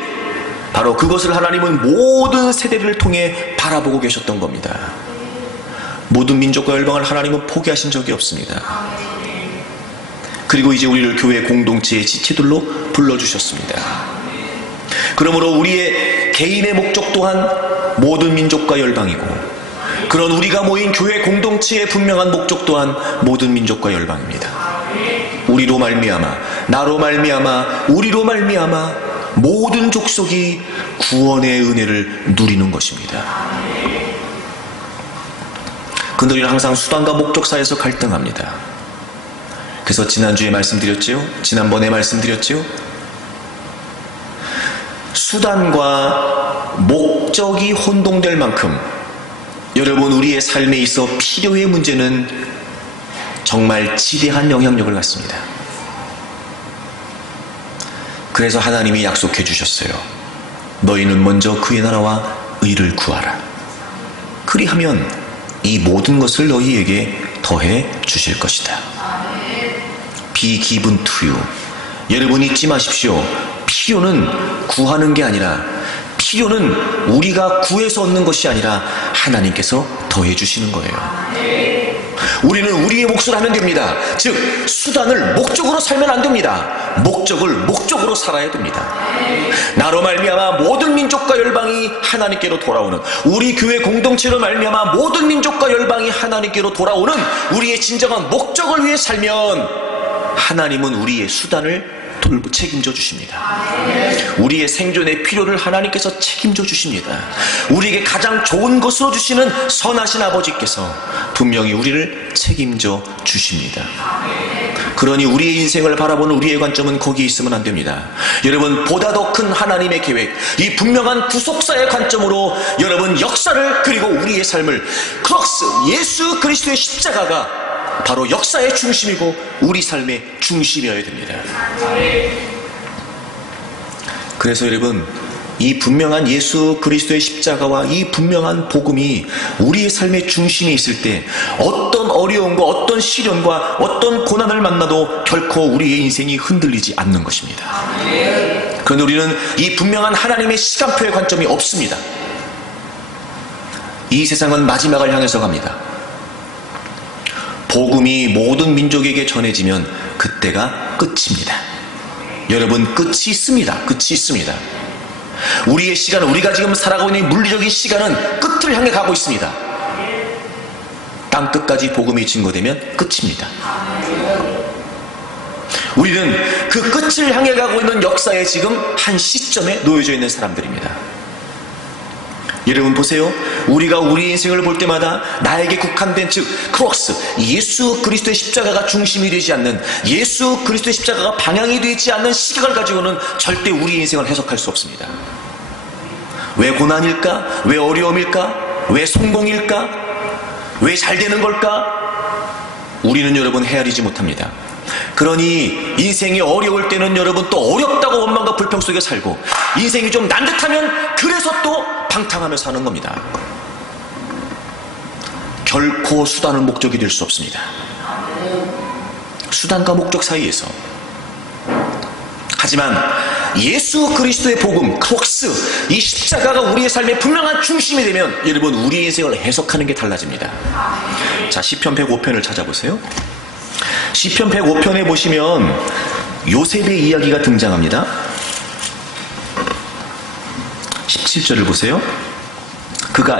바로 그것을 하나님은 모든 세대를 통해 바라보고 계셨던 겁니다. 모든 민족과 열방을 하나님은 포기하신 적이 없습니다. 그리고 이제 우리를 교회 공동체의 지체들로 불러주셨습니다. 그러므로 우리의 개인의 목적 또한 모든 민족과 열방이고, 그런 우리가 모인 교회 공동체의 분명한 목적 또한 모든 민족과 열방입니다. 우리로 말미암아, 나로 말미암아, 우리로 말미암아 모든 족속이 구원의 은혜를 누리는 것입니다. 그런데 우리는 항상 수단과 목적 사이에서 갈등합니다. 그래서 지난번에 말씀드렸지요. 수단과 목적이 혼동될 만큼 여러분, 우리의 삶에 있어 필요의 문제는 정말 지대한 영향력을 갖습니다. 그래서 하나님이 약속해 주셨어요. 너희는 먼저 그의 나라와 의를 구하라. 그리하면 이 모든 것을 너희에게 더해 주실 것이다. Be given to you. 여러분 잊지 마십시오. 필요는 구하는 게 아니라, 필요는 우리가 구해서 얻는 것이 아니라 하나님께서 더해 주시는 거예요. 우리는 우리의 몫을 하면 됩니다. 즉 수단을 목적으로 살면 안 됩니다. 목적을 목적으로 살아야 됩니다. 나로 말미암아 모든 민족과 열방이 하나님께로 돌아오는, 우리 교회 공동체로 말미암아 모든 민족과 열방이 하나님께로 돌아오는 우리의 진정한 목적을 위해 살면 하나님은 우리의 수단을 책임져 주십니다. 우리의 생존의 필요를 하나님께서 책임져 주십니다. 우리에게 가장 좋은 것으로 주시는 선하신 아버지께서 분명히 우리를 책임져 주십니다. 그러니 우리의 인생을 바라보는 우리의 관점은 거기에 있으면 안 됩니다. 여러분, 보다 더 큰 하나님의 계획, 이 분명한 구속사의 관점으로 여러분 역사를, 그리고 우리의 삶을, 크록스 예수 그리스도의 십자가가 바로 역사의 중심이고 우리 삶의 중심이어야 됩니다. 그래서 여러분, 이 분명한 예수 그리스도의 십자가와 이 분명한 복음이 우리의 삶의 중심에 있을 때 어떤 어려움과 어떤 시련과 어떤 고난을 만나도 결코 우리의 인생이 흔들리지 않는 것입니다. 그런데 우리는 이 분명한 하나님의 시간표의 관점이 없습니다. 이 세상은 마지막을 향해서 갑니다. 복음이 모든 민족에게 전해지면 그때가 끝입니다. 여러분, 끝이 있습니다. 끝이 있습니다. 우리의 시간은, 우리가 지금 살아가고 있는 물리적인 시간은 끝을 향해 가고 있습니다. 땅 끝까지 복음이 증거되면 끝입니다. 우리는 그 끝을 향해 가고 있는 역사에 지금 한 시점에 놓여져 있는 사람들입니다. 여러분 보세요. 우리가 우리 인생을 볼 때마다 나에게 국한된, 즉 크록스 예수 그리스도의 십자가가 중심이 되지 않는, 예수 그리스도의 십자가가 방향이 되지 않는 시각을 가지고는 절대 우리 인생을 해석할 수 없습니다. 왜 고난일까? 왜 어려움일까? 왜 성공일까? 왜 잘 되는 걸까? 우리는 여러분 헤아리지 못합니다. 그러니 인생이 어려울 때는 여러분 또 어렵다고 원망과 불평 속에 살고, 인생이 좀 난듯하면 그래서 또 방탕하며 사는 겁니다. 결코 수단은 목적이 될 수 없습니다. 수단과 목적 사이에서. 하지만 예수 그리스도의 복음, 크록스, 이 십자가가 우리의 삶의 분명한 중심이 되면 여러분 우리의 인생을 해석하는 게 달라집니다. 자, 시편 105편을 찾아보세요. 시편 105편에 보시면 요셉의 이야기가 등장합니다. 17절을 보세요.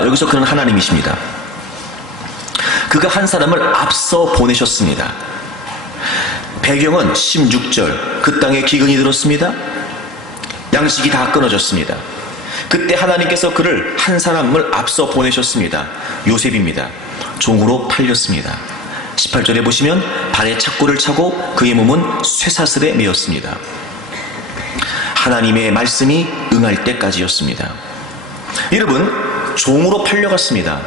여기서 그는 하나님이십니다. 그가 한 사람을 앞서 보내셨습니다. 배경은 16절, 그 땅에 기근이 들었습니다. 양식이 다 끊어졌습니다. 그때 하나님께서 그를 한 사람을 앞서 보내셨습니다. 요셉입니다. 종으로 팔렸습니다. 18절에 보시면 발에 착고를 차고 그의 몸은 쇠사슬에 매였습니다. 하나님의 말씀이 응할 때까지였습니다. 여러분, 종으로 팔려갔습니다.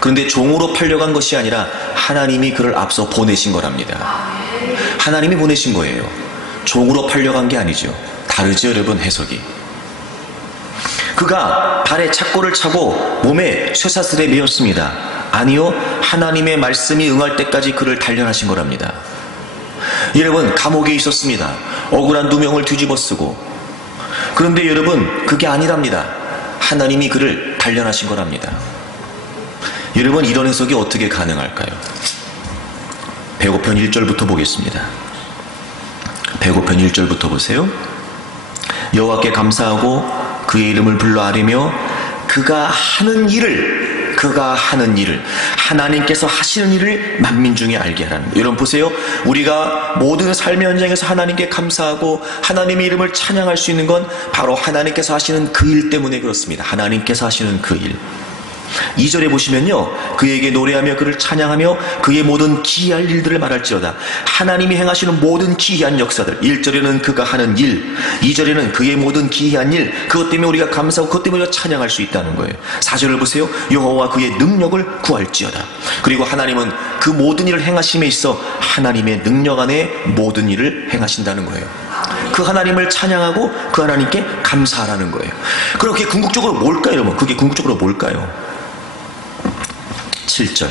그런데 종으로 팔려간 것이 아니라 하나님이 그를 앞서 보내신 거랍니다. 하나님이 보내신 거예요. 종으로 팔려간 게 아니죠. 다르죠, 여러분, 해석이. 그가 발에 착고를 차고 몸에 쇠사슬에 매였습니다. 아니요, 하나님의 말씀이 응할 때까지 그를 단련하신 거랍니다. 여러분, 감옥에 있었습니다. 억울한 누명을 뒤집어 쓰고. 그런데 여러분, 그게 아니랍니다. 하나님이 그를 단련하신 거랍니다. 여러분, 이런 해석이 어떻게 가능할까요? 105편 1절부터 보겠습니다. 105편 1절부터 보세요. 여호와께 감사하고 그의 이름을 불러 아뢰며 그가 하는 일을 하나님께서 하시는 일을 만민 중에 알게 하라는 거예요. 여러분 보세요. 우리가 모든 삶의 현장에서 하나님께 감사하고 하나님의 이름을 찬양할 수 있는 건 바로 하나님께서 하시는 그 일 때문에 그렇습니다. 하나님께서 하시는 그 일. 2절에 보시면요, 그에게 노래하며 그를 찬양하며 그의 모든 기이한 일들을 말할지어다. 하나님이 행하시는 모든 기이한 역사들. 1절에는 그가 하는 일, 2절에는 그의 모든 기이한 일, 그것 때문에 우리가 감사하고 그것 때문에 우리가 찬양할 수 있다는 거예요. 4절을 보세요. 여호와 그의 능력을 구할지어다. 그리고 하나님은 그 모든 일을 행하심에 있어 하나님의 능력 안에 모든 일을 행하신다는 거예요. 그 하나님을 찬양하고 그 하나님께 감사하라는 거예요. 그렇게 궁극적으로 뭘까요, 여러분? 그게 궁극적으로 뭘까요? 7절,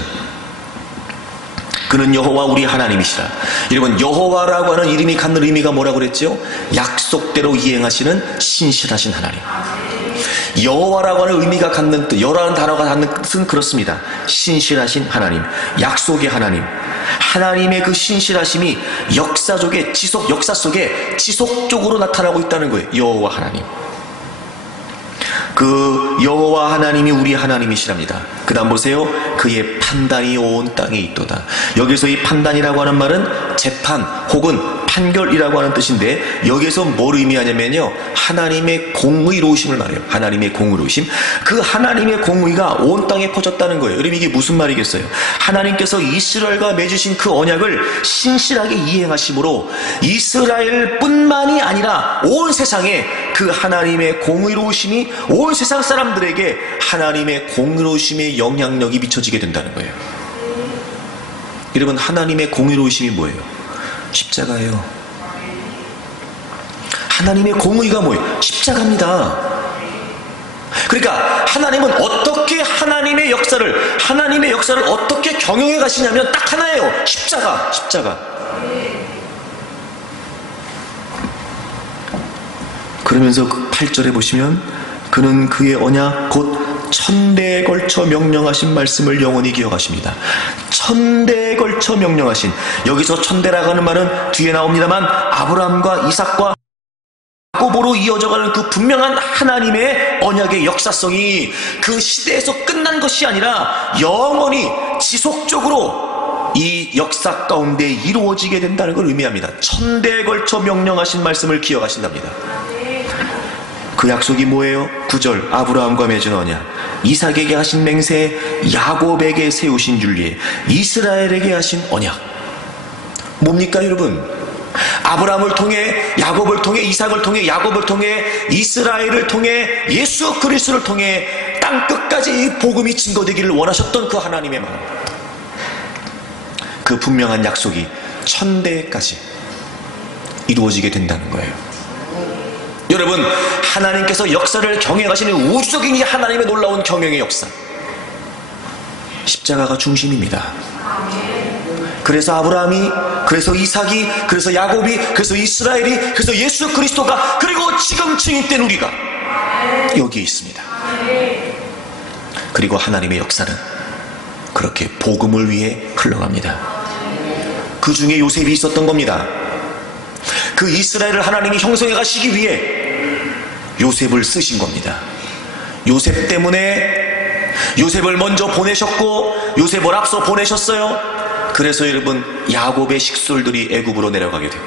그는 여호와 우리 하나님이시라. 여러분, 여호와라고 하는 이름이 갖는 의미가 뭐라고 그랬죠? 약속대로 이행하시는 신실하신 하나님. 여호와라고 하는 의미가 갖는 뜻, 여호와라는 단어가 갖는 뜻은 그렇습니다. 신실하신 하나님, 약속의 하나님. 하나님의 그 신실하심이 역사 속에 지속적으로 나타나고 있다는 거예요. 여호와 하나님. 그 여호와 하나님이 우리 하나님이시랍니다. 그 다음 보세요. 그의 판단이 온 땅에 있도다. 여기서 이 판단이라고 하는 말은 재판 혹은 판결이라고 하는 뜻인데, 여기서 뭘 의미하냐면요, 하나님의 공의로우심을 말해요. 하나님의 공의로우심. 그 하나님의 공의가 온 땅에 퍼졌다는 거예요. 여러분, 이게 무슨 말이겠어요? 하나님께서 이스라엘과 맺으신 그 언약을 신실하게 이행하심으로 이스라엘뿐만이 아니라 온 세상에 그 하나님의 공의로우심이 온 세상 사람들에게 하나님의 공의로우심의 영향력이 미쳐지게 된다는 거예요. 여러분, 하나님의 공의로우심이 뭐예요? 십자가예요. 하나님의 공의가 뭐예요? 십자가입니다. 그러니까 하나님은 어떻게 하나님의 역사를 어떻게 경영해 가시냐면 딱 하나예요. 십자가. 그러면서 그 8절에 보시면 그는 그의 언약 곧 천대에 걸쳐 명령하신 말씀을 영원히 기억하십니다. 천대에 걸쳐 명령하신, 여기서 천대라고 하는 말은 뒤에 나옵니다만 아브라함과 이삭과 야곱으로 이어져가는 그 분명한 하나님의 언약의 역사성이 그 시대에서 끝난 것이 아니라 영원히 지속적으로 이 역사 가운데 이루어지게 된다는 걸 의미합니다. 천대에 걸쳐 명령하신 말씀을 기억하신답니다. 그 약속이 뭐예요? 9절, 아브라함과 맺은 언약, 이삭에게 하신 맹세, 야곱에게 세우신 윤리, 이스라엘에게 하신 언약. 뭡니까, 여러분? 아브라함을 통해, 야곱을 통해, 이삭을 통해, 야곱을 통해, 이스라엘을 통해, 예수 그리스도를 통해 땅 끝까지 복음이 증거되기를 원하셨던 그 하나님의 마음, 그 분명한 약속이 천대까지 이루어지게 된다는 거예요. 여러분, 하나님께서 역사를 경영하시는 우주적인 이 하나님의 놀라운 경영의 역사, 십자가가 중심입니다. 그래서 아브라함이, 그래서 이삭이, 그래서 야곱이, 그래서 이스라엘이, 그래서 예수 그리스도가, 그리고 지금 증인된 우리가 여기에 있습니다. 그리고 하나님의 역사는 그렇게 복음을 위해 흘러갑니다. 그 중에 요셉이 있었던 겁니다. 그 이스라엘을 하나님이 형성해 가시기 위해 요셉을 쓰신 겁니다. 요셉 때문에, 요셉을 먼저 보내셨고 요셉을 앞서 보내셨어요. 그래서 여러분, 야곱의 식솔들이 애굽으로 내려가게 되고,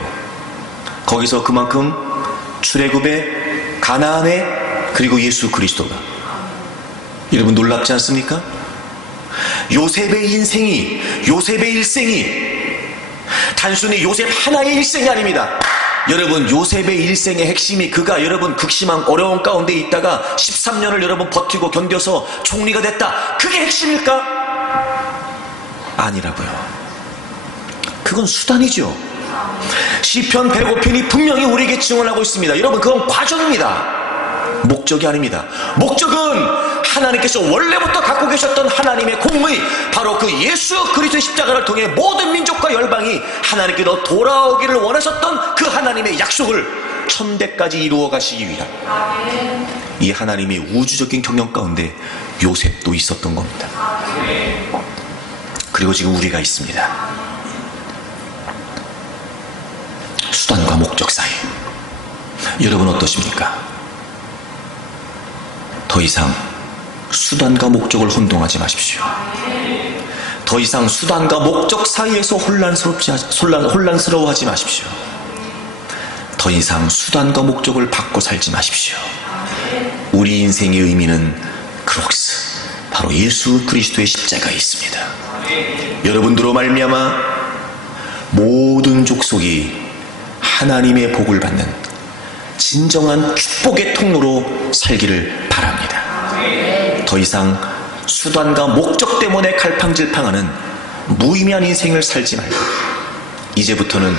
거기서 그만큼 출애굽에, 가나안에, 그리고 예수 그리스도가, 여러분 놀랍지 않습니까? 요셉의 인생이, 요셉의 일생이 단순히 요셉 하나의 일생이 아닙니다. 여러분, 요셉의 일생의 핵심이 그가 여러분 극심한 어려운 가운데 있다가 13년을 여러분 버티고 견뎌서 총리가 됐다, 그게 핵심일까? 아니라고요. 그건 수단이죠. 시편 105편이 분명히 우리에게 증언하고 있습니다. 여러분, 그건 과정입니다. 목적이 아닙니다. 목적은 하나님께서 원래부터 갖고 계셨던 하나님의 공의, 바로 그 예수 그리스도의 십자가를 통해 모든 민족과 열방이 하나님께로 돌아오기를 원하셨던 그 하나님의 약속을 천대까지 이루어 가시기 위한 이 하나님의 우주적인 경영 가운데 요셉도 있었던 겁니다. 그리고 지금 우리가 있습니다. 수단과 목적 사이. 여러분 어떠십니까? 더 이상 수단과 목적을 혼동하지 마십시오. 더 이상 수단과 목적 사이에서 혼란스러워하지 마십시오. 더 이상 수단과 목적을 받고 살지 마십시오. 우리 인생의 의미는 크록스, 바로 예수 그리스도의 십자가에 있습니다. 여러분들로 말미암아 모든 족속이 하나님의 복을 받는 진정한 축복의 통로로 살기를 바랍니다. 더 이상 수단과 목적 때문에 갈팡질팡하는 무의미한 인생을 살지 말고, 이제부터는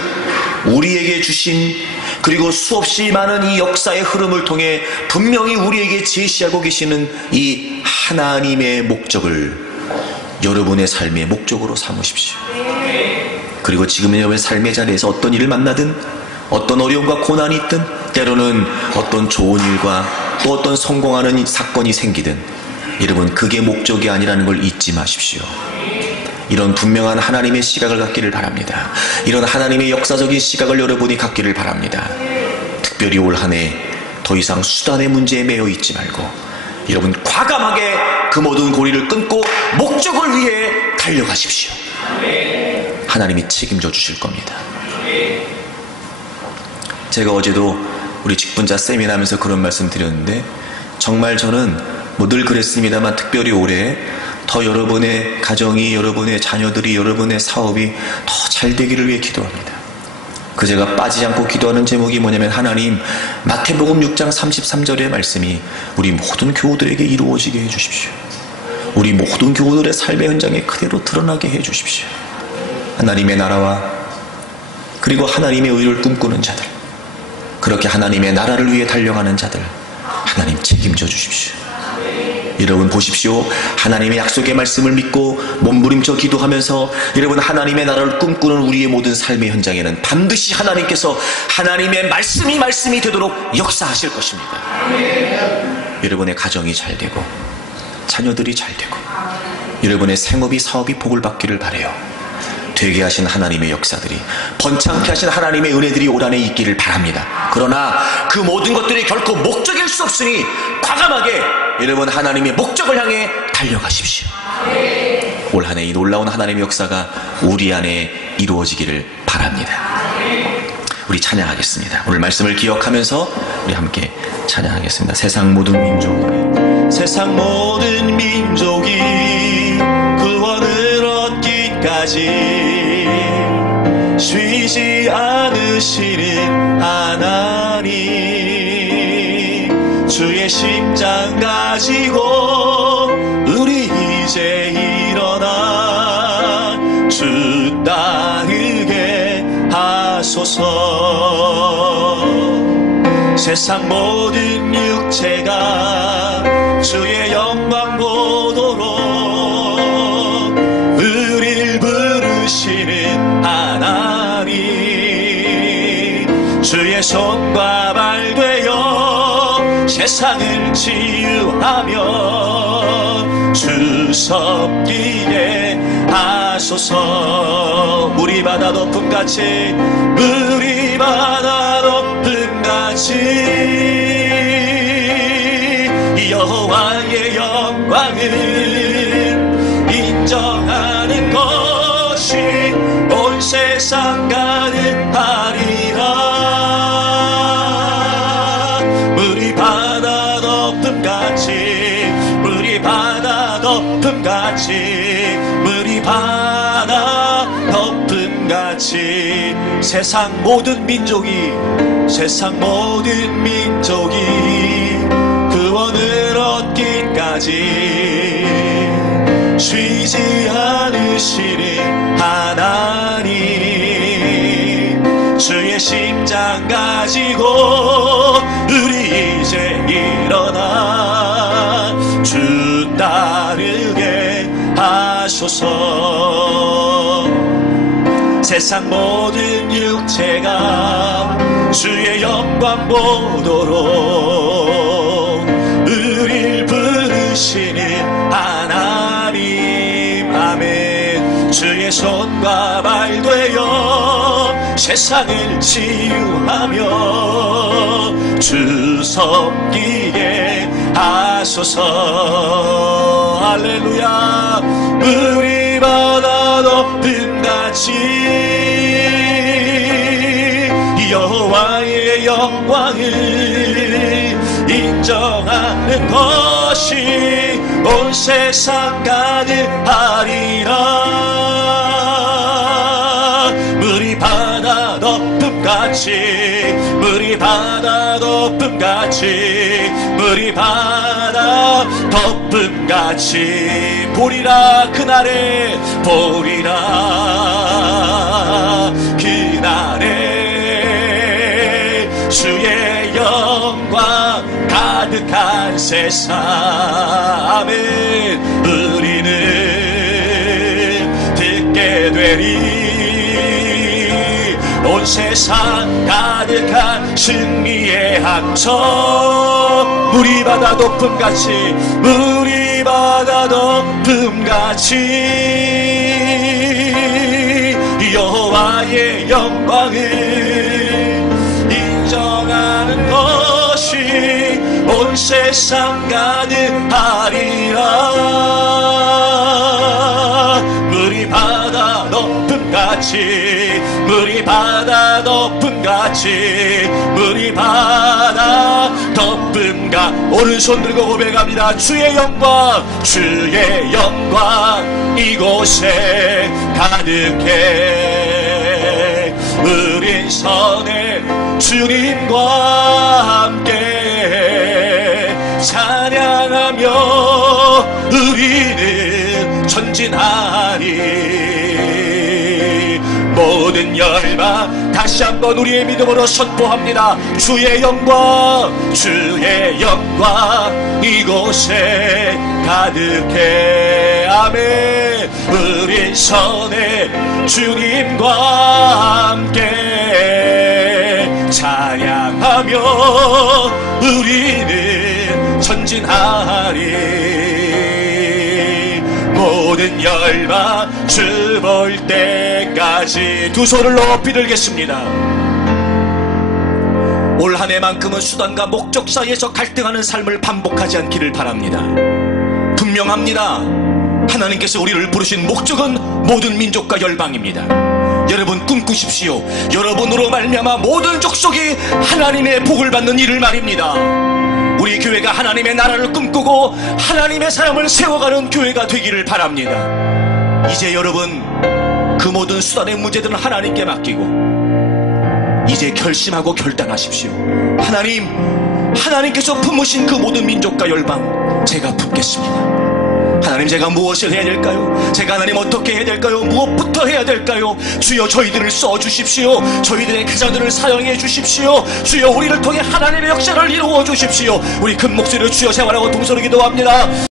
우리에게 주신, 그리고 수없이 많은 이 역사의 흐름을 통해 분명히 우리에게 제시하고 계시는 이 하나님의 목적을 여러분의 삶의 목적으로 삼으십시오. 그리고 지금 여러분의 삶의 자리에서 어떤 일을 만나든, 어떤 어려움과 고난이 있든, 때로는 어떤 좋은 일과 또 어떤 성공하는 사건이 생기든, 여러분 그게 목적이 아니라는 걸 잊지 마십시오. 이런 분명한 하나님의 시각을 갖기를 바랍니다. 이런 하나님의 역사적인 시각을 여러분이 갖기를 바랍니다. 특별히 올 한 해 더 이상 수단의 문제에 매여 있지 말고, 여러분 과감하게 그 모든 고리를 끊고 목적을 위해 달려가십시오. 하나님이 책임져 주실 겁니다. 제가 어제도 우리 직분자 세미나 하면서 그런 말씀 드렸는데, 정말 저는 늘 그랬습니다만 특별히 올해 더 여러분의 가정이, 여러분의 자녀들이, 여러분의 사업이 더 잘 되기를 위해 기도합니다. 그 제가 빠지지 않고 기도하는 제목이 뭐냐면, 하나님 마태복음 6장 33절의 말씀이 우리 모든 교우들에게 이루어지게 해주십시오. 우리 모든 교우들의 삶의 현장에 그대로 드러나게 해주십시오. 하나님의 나라와 그리고 하나님의 의를 꿈꾸는 자들, 그렇게 하나님의 나라를 위해 달려가는 자들, 하나님 책임져 주십시오. 여러분 보십시오. 하나님의 약속의 말씀을 믿고 몸부림쳐 기도하면서 여러분 하나님의 나라를 꿈꾸는 우리의 모든 삶의 현장에는 반드시 하나님께서 하나님의 말씀이 되도록 역사하실 것입니다. 여러분의 가정이 잘 되고 자녀들이 잘 되고 여러분의 생업이, 사업이 복을 받기를 바라요. 되게 하신 하나님의 역사들이, 번창케 하신 하나님의 은혜들이 올 한해 있기를 바랍니다. 그러나 그 모든 것들이 결코 목적일 수 없으니 과감하게 여러분 하나님의 목적을 향해 달려가십시오. 올 한해 이 놀라운 하나님의 역사가 우리 안에 이루어지기를 바랍니다. 우리 찬양하겠습니다. 오늘 말씀을 기억하면서 우리 함께 찬양하겠습니다. 세상 모든 민족이 구원을 얻기까지 쉬지 않으시는 하나님, 주의 심장 가지고 우리 이제 일어나 주 따르게 하소서. 세상 모든 육체가 주의 영광 보도록 우릴 부르시는 하나님, 주의 손과 발 되어 세상을 치유하며 주섭기에 하소서. 물이 바다 높음같이, 물이 바다 높음같이 여호와의 영광을 인정하는 것이 온 세상 가득하리라. 물이 바다 높음같이, 물이 바다 높음같이, 물이 바다 높음같이 세상 모든 민족이, 세상 모든 민족이 구원을 얻기까지 쉬지 않으시는 하나님, 주의 심장 가지고 우리 이제 일어나 주 따르게 하소서. 세상 모든 육체가 주의 영광 보도록 우릴 부르시는 하나님, 아멘. 주의 손과 발 되어 세상을 치유하며 주 섬기게 하소서. 할렐루야. 물이 바다 높음같이 여호와의 영광을 인정하는 것이 온 세상 가득하리라. 물이 바다 높음같이, 물이 바다 높음같이, 물이 바다 높음같이 보리라. 그날에 보리라. 그날에 주의 영광 가득한 세상, 아멘. 우리는 듣게 되리. 온 세상 가득한 승리의 함성. 물이 바다 높음같이, 물이 바다 높음같이 여호와의 영광을 인정하는 것이 온 세상 가득하리라. 물이 바다 높음같이, 물이 바다 높음같이, 물이 바다 높음가. 오른손 들고 고백합니다. 주의 영광, 주의 영광 이곳에 가득해. 우린 선해 주님과 함께 찬양하며 우리는 전진하리. 모든 열방 다시 한번 우리의 믿음으로 선포합니다. 주의 영광, 주의 영광 이곳에 가득해. 아멘. 우린 선해 주님과 함께 찬양하며 우리는 전진하리. 모든 열방 주 볼 때까지. 두 손을 높이 들겠습니다. 올 한 해만큼은 수단과 목적 사이에서 갈등하는 삶을 반복하지 않기를 바랍니다. 분명합니다. 하나님께서 우리를 부르신 목적은 모든 민족과 열방입니다. 여러분 꿈꾸십시오. 여러분으로 말미암아 모든 족속이 하나님의 복을 받는 일을 말입니다. 우리 교회가 하나님의 나라를 꿈꾸고 하나님의 사람을 세워가는 교회가 되기를 바랍니다. 이제 여러분 그 모든 수단의 문제들은 하나님께 맡기고 이제 결심하고 결단하십시오. 하나님께서 품으신 그 모든 민족과 열방 제가 품겠습니다. 하나님, 제가 무엇을 해야 될까요? 제가 하나님 어떻게 해야 될까요? 무엇부터 해야 될까요? 주여, 저희들을 써주십시오. 저희들의 가정들을 사용해 주십시오. 주여, 우리를 통해 하나님의 역사를 이루어 주십시오. 우리 큰 목소리로 주여 생활하고 동서로 기도합니다.